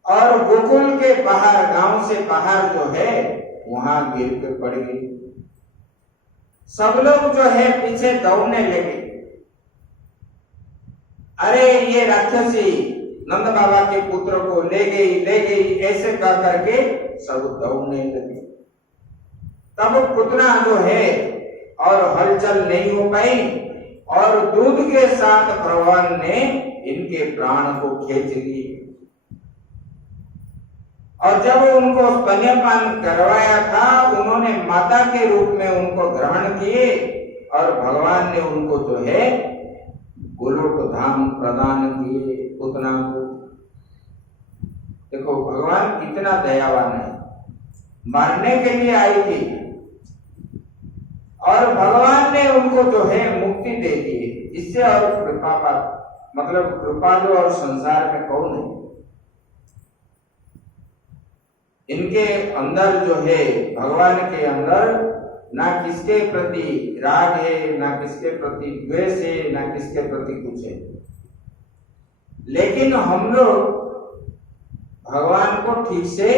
और गोकुल के बाहर, गांव से बाहर जो है वहां गिर के पड़ गई। सब लोग जो है पीछे दौड़ने लगे, अरे ये राक्षसी नंद बाबा के पुत्र को ले गई, ऐसे कह करके सब दौड़ने लगे। तब पुतना जो है और हलचल नहीं हो पाई और दूध के साथ भगवान ने इनके प्राण को खींच लिए। और जब उनको स्तन्यपान करवाया था, उन्होंने माता के रूप में उनको ग्रहण किए और भगवान ने उनको जो है गोलोक धाम प्रदान किए पुतना को। देखो भगवान कितना दयावान है, मारने के लिए आई थी और भगवान ने उनको जो है मुक्ति दे दी। इससे और कृपा पर मतलब कृपालु और संसार में कौन है। इनके अंदर जो है भगवान के अंदर ना किसके प्रति राग है, ना किसके प्रति द्वेष है, ना किसके प्रति कुछ है। लेकिन हम लोग भगवान को ठीक से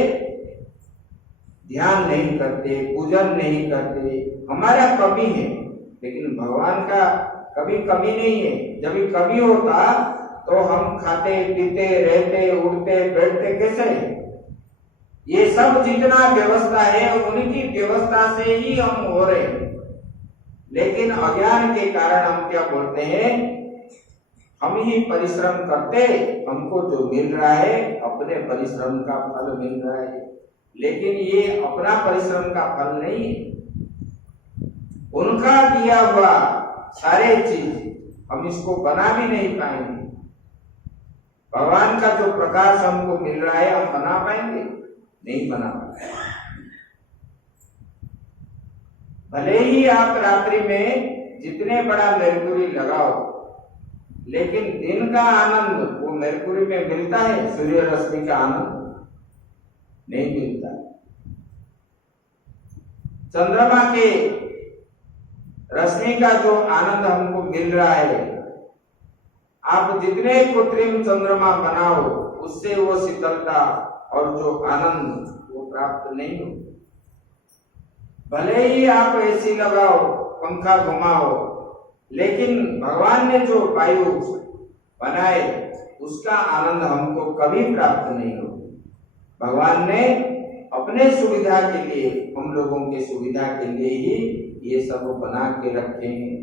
ध्यान नहीं करते, पूजन नहीं करते, हमारा कमी है। लेकिन भगवान का कभी कमी नहीं है। जब भी कमी होता तो हम खाते पीते रहते उठते बैठते कैसे? ये सब जितना व्यवस्था है उनकी व्यवस्था से ही हम हो रहे हैं। लेकिन अज्ञान के कारण हम क्या बोलते हैं, हम ही परिश्रम करते, हमको जो मिल रहा है अपने परिश्रम का फल मिल रहा है। लेकिन ये अपना परिश्रम का फल नहीं है, उनका दिया हुआ सारे चीज हम इसको बना भी नहीं पाएंगे। भगवान का जो प्रकाश हमको मिल रहा है हम बना पाएंगे? नहीं बना पाएंगे। भले ही आप रात्रि में जितने बड़ा मेरकुरी लगाओ, लेकिन दिन का आनंद वो मेरकुरी में मिलता है, सूर्य रश्मि का आनंद नहीं मिलता। चंद्रमा के रश्मि का जो आनंद हमको मिल रहा है, आप जितने कृत्रिम चंद्रमा बनाओ उससे वो शीतलता और जो आनंद वो प्राप्त नहीं हो। भले ही आप एसी लगाओ, पंखा घुमाओ, लेकिन भगवान ने जो वायु बनाए उसका आनंद हमको कभी प्राप्त नहीं हो। भगवान ने अपने सुविधा के लिए, हम लोगों के सुविधा के लिए ही ये सब बना के रखे हैं।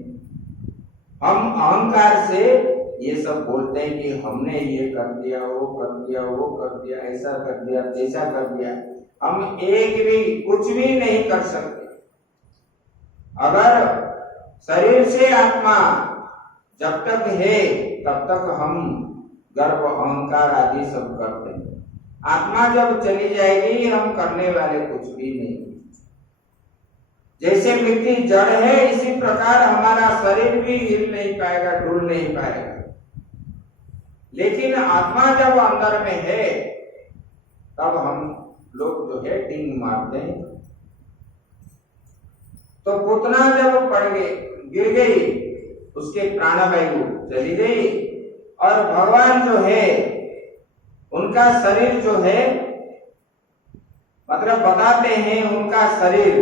हम अहंकार से ये सब बोलते हैं कि हमने ये कर दिया, वो कर दिया, वो कर दिया, ऐसा कर दिया, तैसा कर दिया। हम एक भी कुछ भी नहीं कर सकते। अगर शरीर से आत्मा जब तक है तब तक हम गर्व अहंकार आदि सब करते हैं। आत्मा जब चली जाएगी हम करने वाले कुछ भी नहीं। जैसे मिट्टी जड़ है, इसी प्रकार हमारा शरीर भी हिल नहीं पाएगा, डुल नहीं पाएगा। लेकिन आत्मा जब अंदर में है तब हम लोग जो है टिंग मारते हैं। तो पुतना जब पड़ गई, गिर गई, उसके प्राणवायु चली गई और भगवान जो है उनका शरीर जो है मतलब बताते हैं उनका शरीर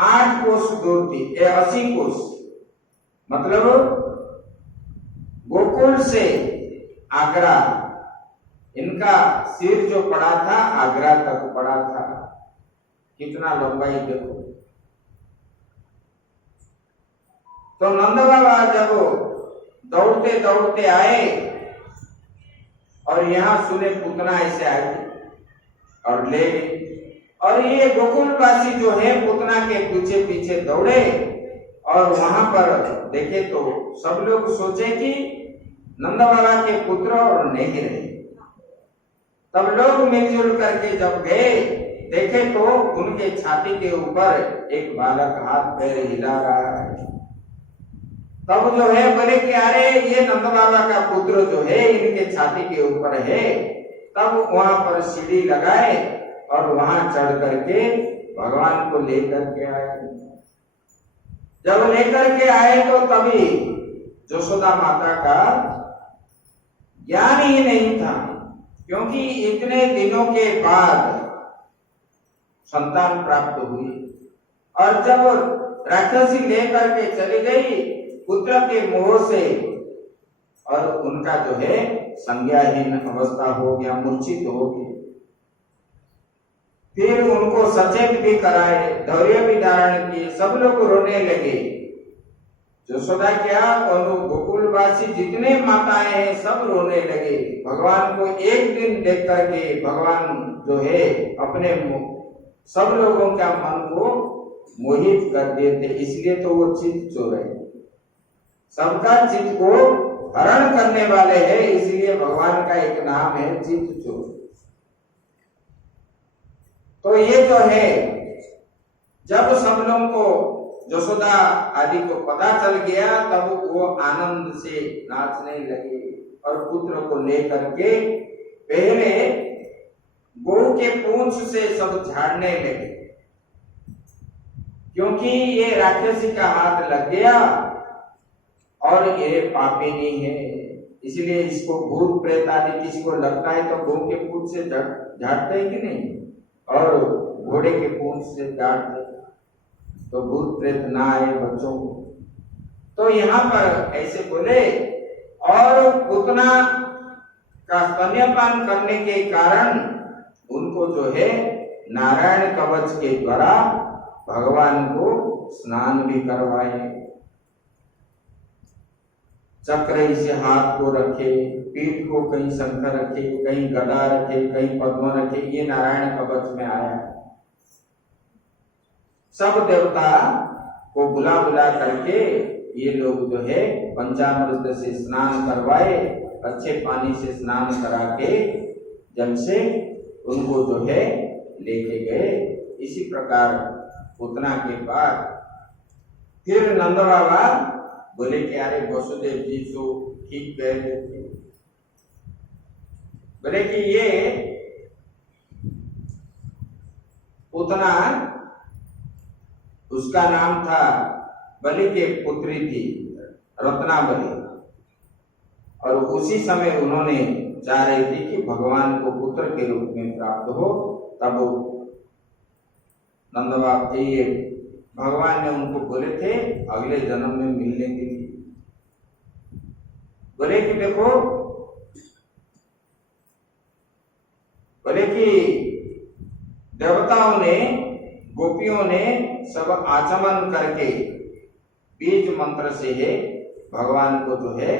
8 कोस दूर थी, 80 कोस, मतलब गोकुल से आगरा, इनका सिर जो पड़ा था आगरा तक पड़ा था। कितना लंबाई देखो। तो नंद बाबा जब दौड़ते दौड़ते आए और यहां सुने पूतना ऐसे आई और ले गई, और ये गोकुलवासी जो है पूतना के पीछे पीछे दौड़े और वहां पर देखे तो सब लोग सोचे कि नंद बाबा के पुत्र और नहीं रहे। तब लोग मिलजुल करके जब गए देखे तो उनके छाती के ऊपर एक बालक हाथ पैर हिला रहा है। तब जो है बोले कि अरे ये नंद बाबा का पुत्र जो है इनके छाती के ऊपर है। तब वहां पर सीढ़ी लगाए और वहां चढ़ करके भगवान को लेकर के आए। जब लेकर के आए तो तभी यशोदा माता का ज्ञान ही नहीं था, क्योंकि इतने दिनों के बाद संतान प्राप्त हुई, और जब राक्षसी लेकर के चली गई पुत्र के मोह से, और उनका जो है संज्ञाहीन अवस्था हो गया, मूर्छित हो गई। फिर उनको सचेत भी कराए, धैर्य भी धारण किए, सब लोग रोने लगे। यशोदा क्या गोकुलवासी जितने माताएं हैं सब रोने लगे। भगवान को एक दिन देख करके भगवान जो है अपने सब लोगों का मन को मोहित कर देते, इसलिए तो वो चित्त चोर है, सबका चित्त को हरण करने वाले हैं, इसलिए भगवान का एक नाम है चित्त चोर। तो ये जो है जब सब लोगों को यशोदा आदि को पता चल गया तब वो आनंद से नाचने लगे और पुत्र को लेकर के पहले गौ के पूंछ से सब झाड़ने लगे, क्योंकि ये राक्षसी का हाथ लग गया और ये पापिनी है, इसलिए इसको भूत प्रेत आदि किसी को लगता है तो गौ के पूंछ से झाड़ते हैं कि नहीं, और घोड़े के पूंछ से झाड़ते तो भूत प्रेत ना आए बच्चों को। तो यहाँ पर ऐसे बोले, और पूतना का स्तन्यपान करने के कारण उनको जो है नारायण कवच के द्वारा भगवान को स्नान भी करवाए। चक्र से हाथ को रखे, पीठ को कहीं शंकर रखे, कहीं गदा रखे, कहीं पद्म रखे, ये नारायण कवच में आया है। सब देवता को बुला बुला करके ये लोग जो है पंचामृत से स्नान करवाए, अच्छे पानी से स्नान करा के जल से उनको जो है लेके गए। इसी प्रकार पूतना के बाद फिर नंद बाबा बोले कि अरे वसुदेव जी तो ठीक कह रहे थे, बोले कि ये पूतना उसका नाम था, बलि के पुत्री थी रत्नाबली, और उसी समय उन्होंने चाह रही थी कि भगवान को पुत्र के रूप में प्राप्त हो। तब नंद बाबा ये भगवान ने उनको बोले थे अगले जन्म में मिलने के लिए। बोले कि देखो, बोले कि देवताओं ने गोपियों ने सब आचमन करके बीज मंत्र से है भगवान को जो है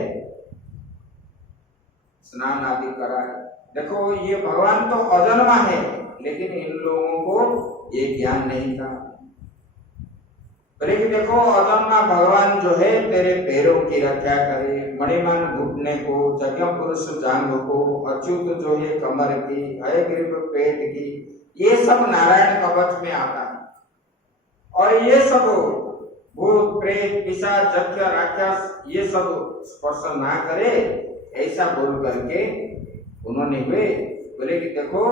स्नान आदि कराए। देखो ये भगवान तो अजन्मा है, लेकिन इन लोगों को ये ज्ञान नहीं था। कि देखो अजन्मा भगवान जो है तेरे पैरों की रक्षा करे, मणिमान घुटने को, जज्ञ पुरुष जांघ को, अच्युत जो है कमर की, हयग्रीव पेट की, ये सब नारायण कवच में आता है। और ये सब भूत प्रेत पिशाच यक्ष राक्षस ये सब स्पर्श ना करे, ऐसा बोल करके उन्होंने बोले कि देखो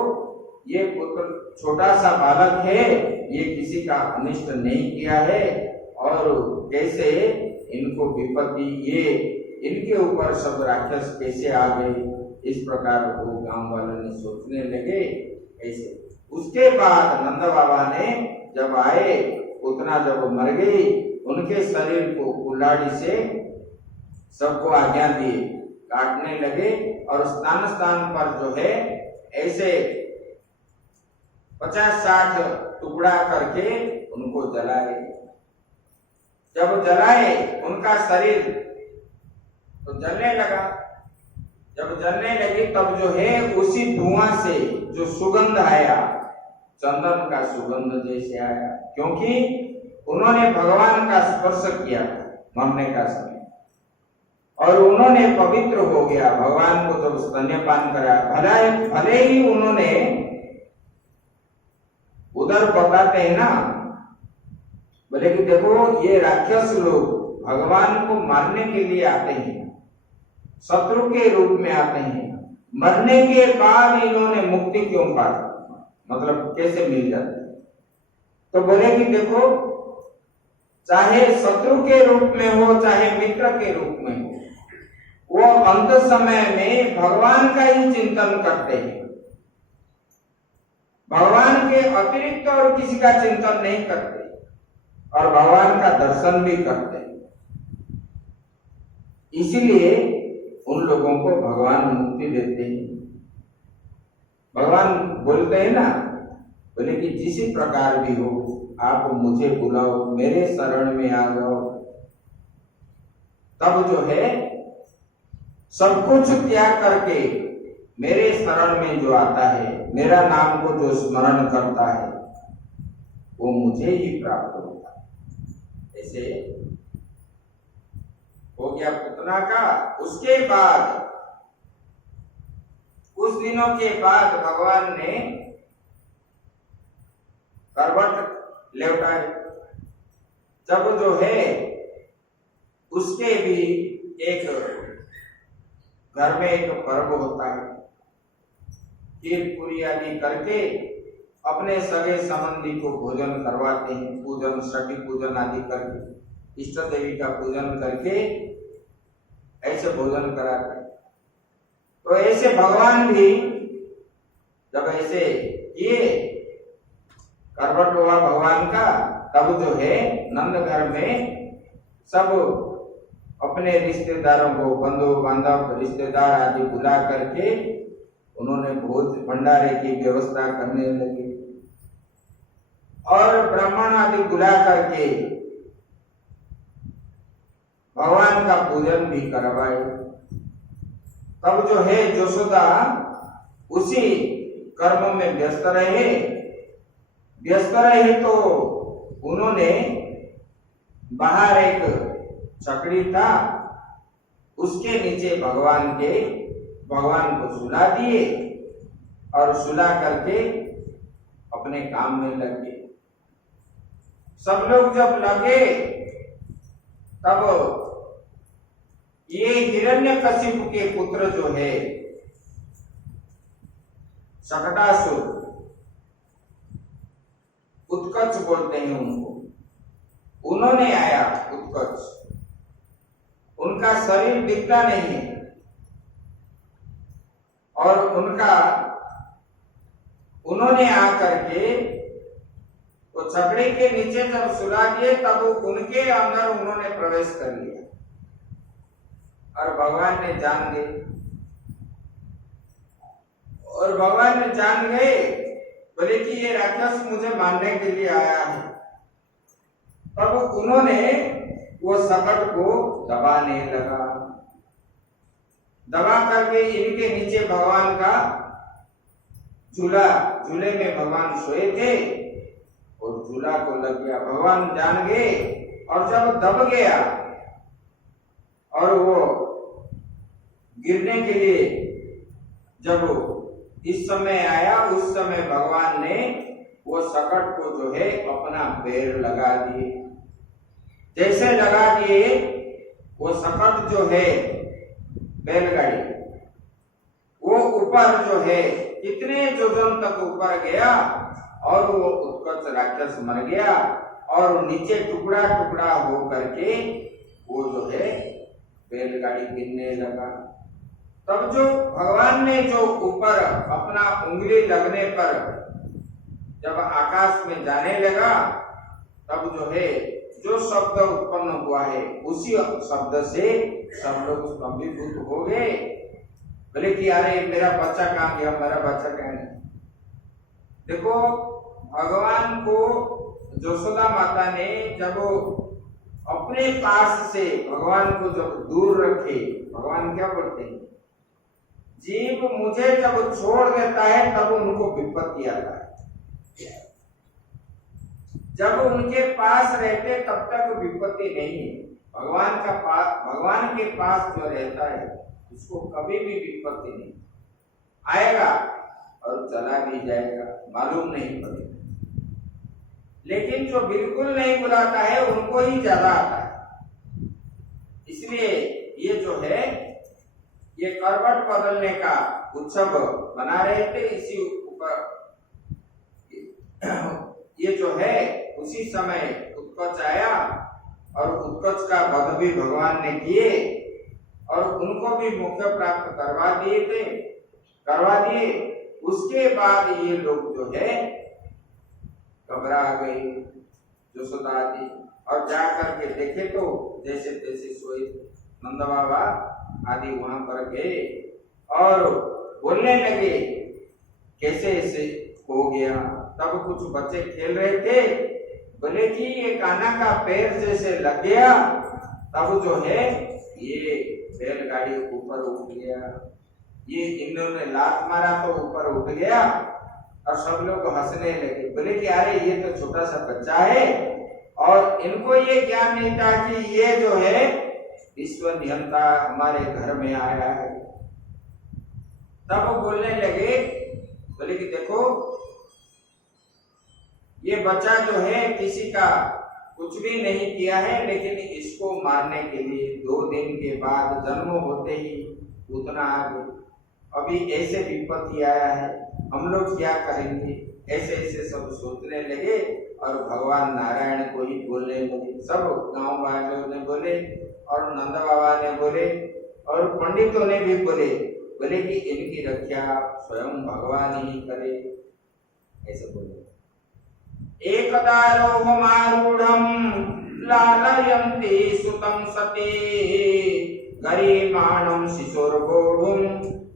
ये पुत्र छोटा सा बालक है, ये किसी का अनिष्ट नहीं किया है, और कैसे इनको विपत्ति ये इनके ऊपर सब राक्षस कैसे आ गए, इस प्रकार वो गांव वालों ने सोचने लगे। ऐसे उसके बाद नंद बाबा ने जब आए, उतना जब मर गई, उनके शरीर को कुल्हाड़ी से सबको आज्ञा दिए, काटने लगे और स्थान स्थान पर जो है ऐसे 50-60 टुकड़ा करके उनको जलाए। जब जलाए उनका शरीर तो जलने लगा। जब जलने लगी तब जो है उसी धुआं से जो सुगंध आया, चंदन का सुगंध जैसे आया, क्योंकि उन्होंने भगवान का स्पर्श किया मरने का समय, और उन्होंने पवित्र हो गया। भगवान को जब स्तन्यपान कराया, भले ही उन्होंने उधर बताते हैं ना, बोले कि देखो ये राक्षस लोग भगवान को मारने के लिए आते हैं, शत्रु के रूप में आते हैं, मरने के बाद इन्होंने मुक्ति क्यों पाई, मतलब कैसे मिल जाती। तो बोले कि देखो चाहे शत्रु के रूप में हो चाहे मित्र के रूप में हो, वो अंत समय में भगवान का ही चिंतन करते हैं, भगवान के अतिरिक्त और किसी का चिंतन नहीं करते, और भगवान का दर्शन भी करते हैं। इसीलिए उन लोगों को भगवान मुक्ति देते हैं। भगवान बोलते हैं ना, बोले कि जिस प्रकार भी हो आप मुझे बुलाओ, मेरे शरण में आ जाओ, तब जो है सब कुछ त्याग करके मेरे शरण में जो आता है, मेरा नाम को जो स्मरण करता है, वो मुझे ही प्राप्त होता है। ऐसे हो गया पुतना का। उसके बाद कुछ दिनों के बाद भगवान ने करवट लौटाई। जब जो है उसके भी एक घर में एक पर्व होता है, खीर पूरी आदि करके अपने सगे संबंधी को भोजन करवाते हैं, पूजन षठी पूजन आदि करके, इष्ट देवी का पूजन करके ऐसे भोजन कराते हैं। तो ऐसे भगवान भी जब ऐसे किए, करवट हुआ भगवान का, तब जो है नंद घर में सब अपने रिश्तेदारों को, बंधु बांधव रिश्तेदार आदि बुला करके उन्होंने भोज भंडारे की व्यवस्था करने लगे, और ब्राह्मण आदि बुला करके भगवान का पूजन भी करवाए। तब जो है यशोदा उसी कर्म में व्यस्त रहे तो उन्होंने बाहर एक छकड़ी था, उसके नीचे भगवान को सुला दिए, और सुला करके अपने काम में लग गए। सब लोग जब लगे तब ये हिरण्यकशिपु के पुत्र जो है शकटासुर, उत्कच बोलते हैं उनको, उन्होंने आया। उत्कच, उनका शरीर दिखता नहीं है, और उन्होंने आकर के वो छकड़ी के नीचे जब सुला दिए, तब उनके अंदर उन्होंने प्रवेश कर लिया, और भगवान ने जान गए, बोले कि ये राक्षस मुझे मारने के लिए आया है। तब उन्होंने वो शकट को दबाने लगा, दबा करके इनके नीचे भगवान का झूले में भगवान सोए थे, और झूला को लग गया। भगवान जान गए, और जब दब गया और वो गिरने के लिए जब इस समय आया, उस समय भगवान ने वो शकट को जो है अपना पैर लगा दिए। जैसे लगा दिए, वो शकट जो है बैलगाड़ी, वो ऊपर जो है कितने योजन तक ऊपर गया, और वो उत्कच राक्षस मर गया, और नीचे टुकड़ा टुकड़ा हो करके वो जो है बैलगाड़ी गिरने लगा। तब जो भगवान ने जो ऊपर अपना उंगली लगने पर जब आकाश में जाने लगा तब जो है जो शब्द उत्पन्न हुआ है उसी शब्द से सब लोग स्तंभीभूत हो गए। बोले कि अरे मेरा बच्चा कहाँ गया, मेरा बच्चा कहाँ गया। देखो भगवान को यशोदा माता ने जब अपने पास से भगवान को जब दूर रखे, भगवान क्या बोलते हैं, जीव मुझे जब छोड़ देता है तब उनको विपत्ति आता है, जब उनके पास रहते तब तक विपत्ति नहीं है। भगवान के पास जो रहता है उसको कभी भी विपत्ति नहीं आएगा और चला भी जाएगा, मालूम नहीं पड़ेगा। लेकिन जो बिल्कुल नहीं बुलाता है उनको ही ज्यादा आता है। इसलिए ये जो है ये करवट बदलने का उत्सव बना रहे थे। इसी ऊपर ये जो है उसी समय उत्कच आया और उत्कच का वध भी भगवान ने किए और उनको भी मोक्ष प्राप्त करवा दिए। उसके बाद ये लोग जो है घबरा गए यशोदा जी और जा करके देखे तो जैसे तैसे सोए नंद बाबा आदि वहां पर गए और बोलने लगे कैसे ऐसे हो गया। तब कुछ बच्चे खेल रहे थे, बोले कि ये कान्हा का पैर जैसे लग गया तब जो है ये बैलगाड़ी ऊपर उठ गया, ये इन्होंने लात मारा तो ऊपर उठ गया और सब लोग हंसने लगे। बोले कि अरे ये तो छोटा सा बच्चा है और इनको ये ज्ञान नहीं था कि ये जो है विश्व नियंता हमारे घर में आया है। तब वो बोलने लगे, बोले कि देखो ये बच्चा जो है किसी का कुछ भी नहीं किया है, लेकिन इसको मारने के लिए 2 दिन के बाद जन्म होते ही उतना आगे अभी ऐसे विपत्ति आया है, हम लोग क्या करेंगे। ऐसे ऐसे सब सोचने लगे और भगवान नारायण को ही बोलने लगे। सब गांव वालों ने बोले और नंद बाबा ने बोले और पंडितों ने भी बोले कि इनकी रक्षा स्वयं भगवान ही करे, ऐसे बोले। एकदा रोहमारूढ़ं लालयन्ति सुतं सती गरिमाणं शिशोर्गोढुं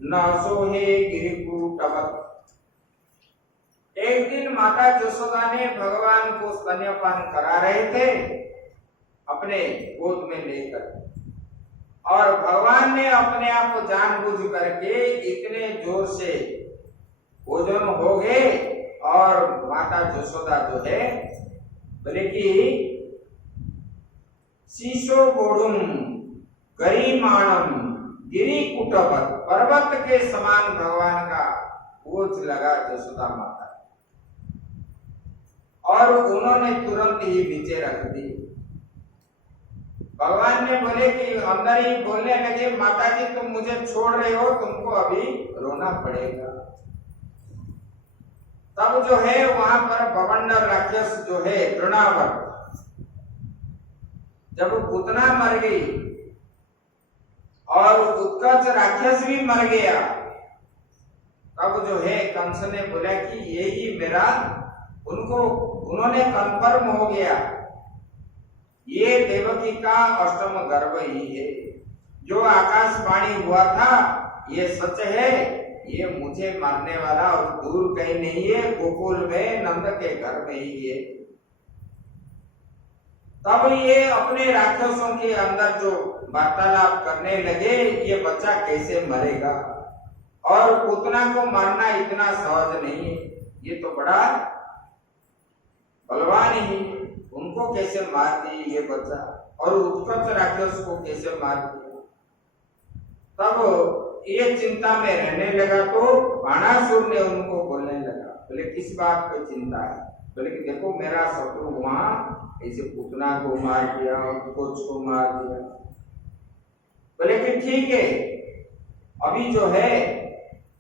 न सोहे गिरिकूटवत्। एक दिन माता यशोदा ने भगवान को स्तन्यपान करा रहे थे अपने गोद में लेकर और भगवान ने अपने आप को जानबूझ करके इतने जोर से भोजन हो गए और माता यशोदा जो है बोले कि शीशो गोढ़ुम गरिमाणम गिरिकूटवत्, पर्वत के समान भगवान का बोझ लगा यशोदा माता और उन्होंने तुरंत ही नीचे रख दी। भगवान ने बोले कि अंदर ही बोलने लगे, माता जी तुम मुझे छोड़ रहे हो, तुमको अभी रोना पड़ेगा। तब जो है वहां पर बवंडर राक्षस जो है तृणावर्त, जब पूतना मर गई और उत्कच राक्षस भी मर गया, तब जो है कंस ने बोला कि यही मेरा, उन्होंने कंफर्म हो गया ये देवकी का अष्टम गर्भ ही है, जो आकाशवाणी हुआ था ये सच है, ये मुझे मारने वाला और दूर कहीं नहीं है, गोकुल में नंद के घर में ही है। तब ये अपने राक्षसों के अंदर जो वार्तालाप करने लगे, ये बच्चा कैसे मरेगा और पूतना को मारना इतना सहज नहीं है, ये तो बड़ा बलवान ही, उनको कैसे मार दी ये बच्चा और उत्कच राक्षस को कैसे मार दिया। तब ये चिंता में रहने लगा तो बाणासुर ने उनको बोलने लगा, बोले किस बात पे चिंता है। बोले कि देखो मेरा शत्रु वहां ऐसे पूतना को मार दिया और उत्कच को मार दिया। बोले कि ठीक है, अभी जो है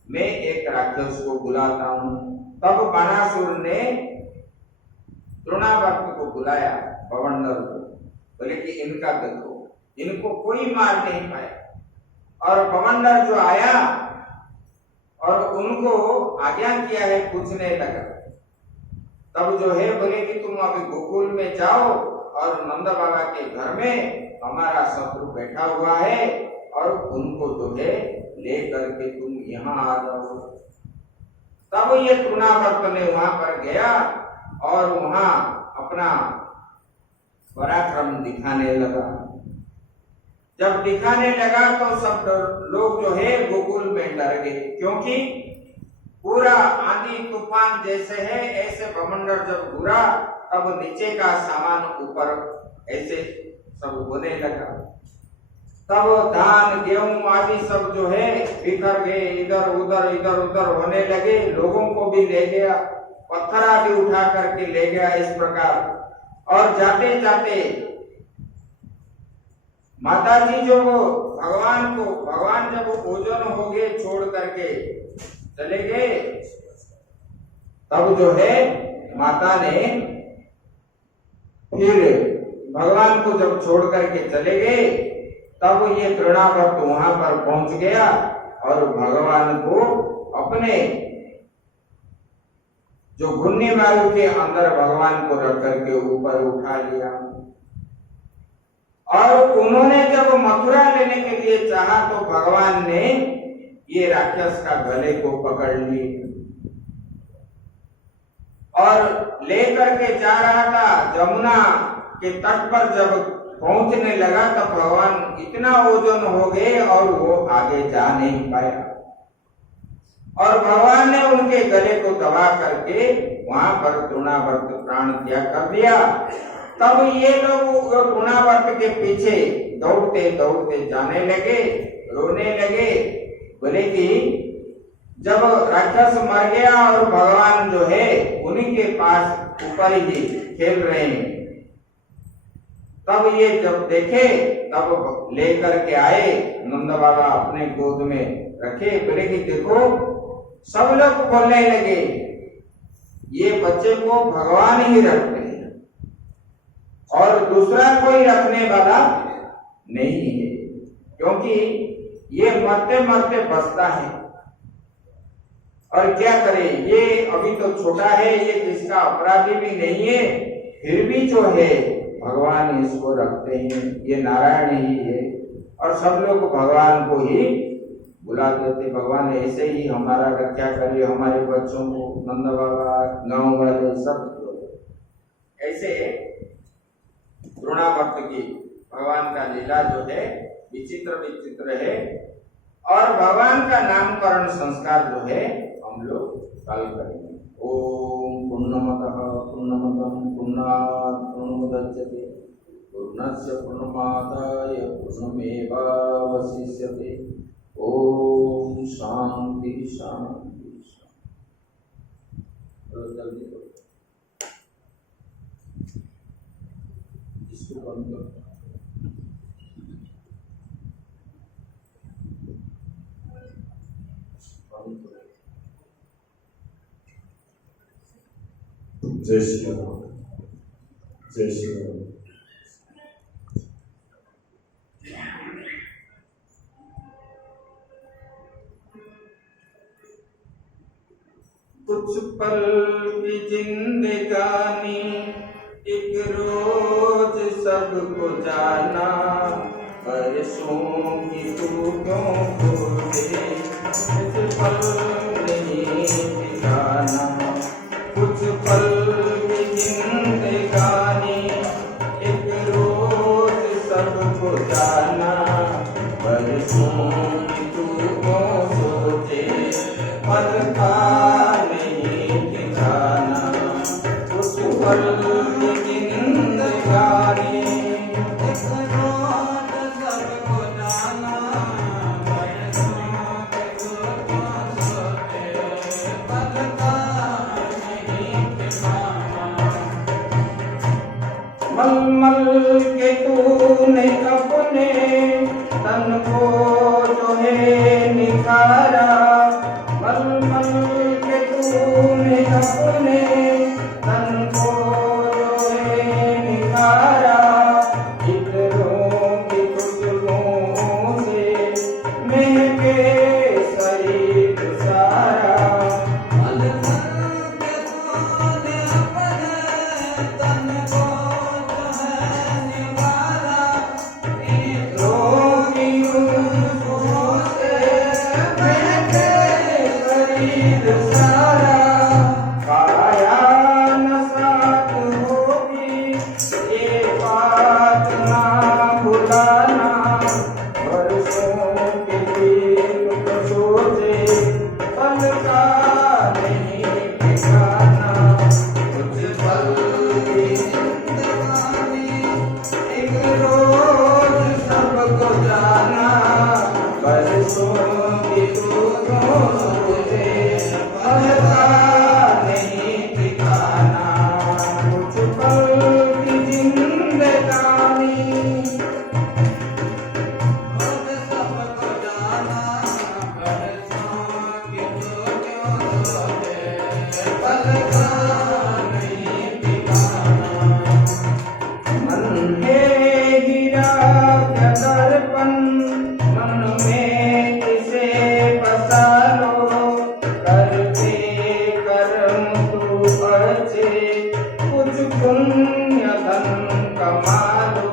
मैं एक राक्षस को बुलाता हूं। तब बाणासुर ने तृणावर्त को बुलाया, बवंडर को, बोले कि इनका देखो, इनको कोई मार नहीं पाया। और बवंडर जो आया और उनको आज्ञा किया है, पूछने लगा तब जो है बोले कि तुम अभी गोकुल में जाओ और नंद बाबा के घर में हमारा शत्रु बैठा हुआ है और उनको जो है ले करके तुम यहाँ आ जाओ। तब ये तृणावर्त ने वहां पर गया और वहां अपना पराक्रम दिखाने लगा। जब दिखाने लगा तो सब लोग जो है गोकुल में डर गए, क्योंकि पूरा आंधी तूफान जैसे है ऐसे भमंडर जब घुरा तब नीचे का सामान ऊपर ऐसे सब होने लगा। तब धान गेहूं आदि सब जो है बिखर गए, इधर उधर होने लगे। लोगों को भी ले गया, पत्थरा भी उठा करके ले गया इस प्रकार। और जाते जाते माता जी जो भगवान जब ओजन हो गए छोड़ करके चले गए, तब जो है माता ने फिर भगवान को जब छोड़ करके चले गए, तब ये तृणावर्त वहां पर पहुंच गया और भगवान को अपने जो घुन्नी वायु के अंदर भगवान को रख करके ऊपर उठा लिया। और उन्होंने जब मथुरा लेने के लिए चाहा तो भगवान ने ये राक्षस का गले को पकड़ ली और लेकर के जा रहा था। जमुना के तट पर जब पहुंचने लगा तब भगवान इतना ओजन हो गए और वो आगे जा नहीं पाया और भगवान ने उनके गले को दबा करके वहां पर तृणावर्त प्राण त्याग कर दिया। तब ये लोग तृणावर्त के पीछे दौड़ते दौड़ते जाने लगे, रोने लगे, बोले कि जब राक्षस मर गया और भगवान जो है उन्हीं के पास ऊपर ही खेल रहे हैं, तब ये जब देखे तब लेकर के आए नंद बाबा अपने गोद में रखे। बोले कि देखो, सब लोग बोलने लगे ये बच्चे को भगवान ही रखते हैं और दूसरा कोई रखने वाला नहीं है, क्योंकि ये मरते मरते बचता है। और क्या करे, ये अभी तो छोटा है, ये किसका अपराधी भी नहीं है, फिर भी जो है भगवान इसको रखते हैं, ये नारायण ही है। और सब लोग भगवान को ही बुला देते, भगवान ऐसे ही हमारा रक्षा करिए, हमारे बच्चों को, नंद बाबा, गांव वाले सब ऐसे। तृणावर्त की भगवान का लीला जो है विचित्र विचित्र है। और भगवान का नामकरण संस्कार जो है हम लोग कल करेंगे। ओम पूर्णमतः पूर्णमदं पूर्णात् पूर्णमुदच्यते पूर्णस्य पूर्णमादाय पूर्णमेवावशिष्यते। ओम शांति शांति शांति। इसको बंद करो। जय श्री राम, जय श्री राम। कुछ पल की जिंदगानी एक रोज सबको जाना, बरसों की तू क्यों भूले, कुछ पल नहीं ठिकाना। कुछ पल की जिंदगानी एक रोज सबको जाना, बरसों की तू क्यों सोचे, पल का नहीं ठिकाना। कुछ पल की जिंदगानी एक रोज सबको जाना, बरसों की तू क्यों सोचे, पल का मलमल के तूने अपने तन को जो है निखारा, मलमल के तूने अपने तन को जो है निखारा। इतरों की खुशबुओं से महके शरीर सारा, मलमल के तूने अपने ठिकाना, वर्षों के दिन को सोचे पल का नहीं ठिकाना। कुछ पल की जिंदगानी, एक रोज सबको जाना, बरसों की तू सोचे पल का नहीं ठिकाना। कुछ पल की जिंदगानी, रोज सबको जाना, बरसों की तू सोचे पल का नहीं ठिकाना। मन है हीरा का दर्पण, मन में इसे बसा लो, करते कर्म तू अच्छे, कुछ पुण्य धन कमा लो।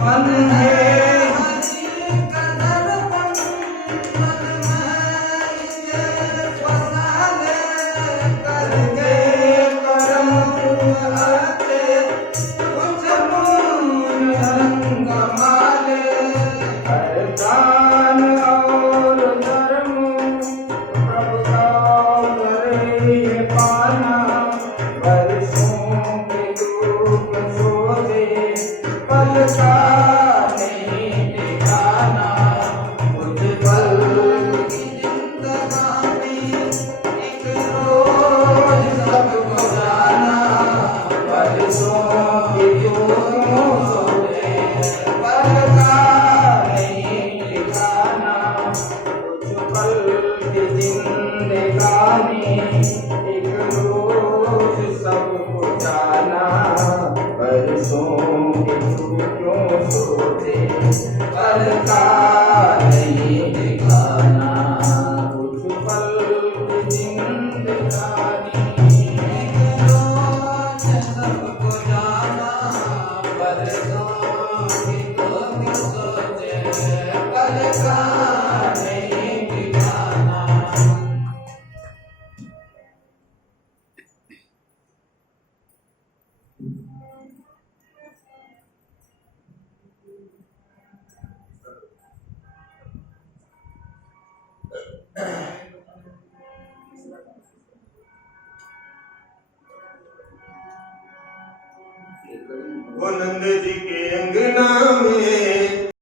मन है हरि का दर्पण, मन में इसे बसा ले, करते कर्म तू अच्छे, कुछ पुण्य धन कमा ले। हर दान और धर्म प्रभु का करे ये पाना, वर्षों के दुख सोचे पल का नहीं ठिकाना। कुछ पल की जिंदगानी, एक रोज सबको जाना, वर्षों की दुख सोचे पल का नहीं ठिकाना। कुछ पल की जिंदगानी, एक रोज सबको जाना, बरसों की तू क्यों सोचे पल का नहीं ठिकाना। कुछ पल की जिंदगानी, एक रोज सबको जाना, बरसों की तू क्यों सोचे पल का नहीं ठिकाना। वो नंद जी के अंगना में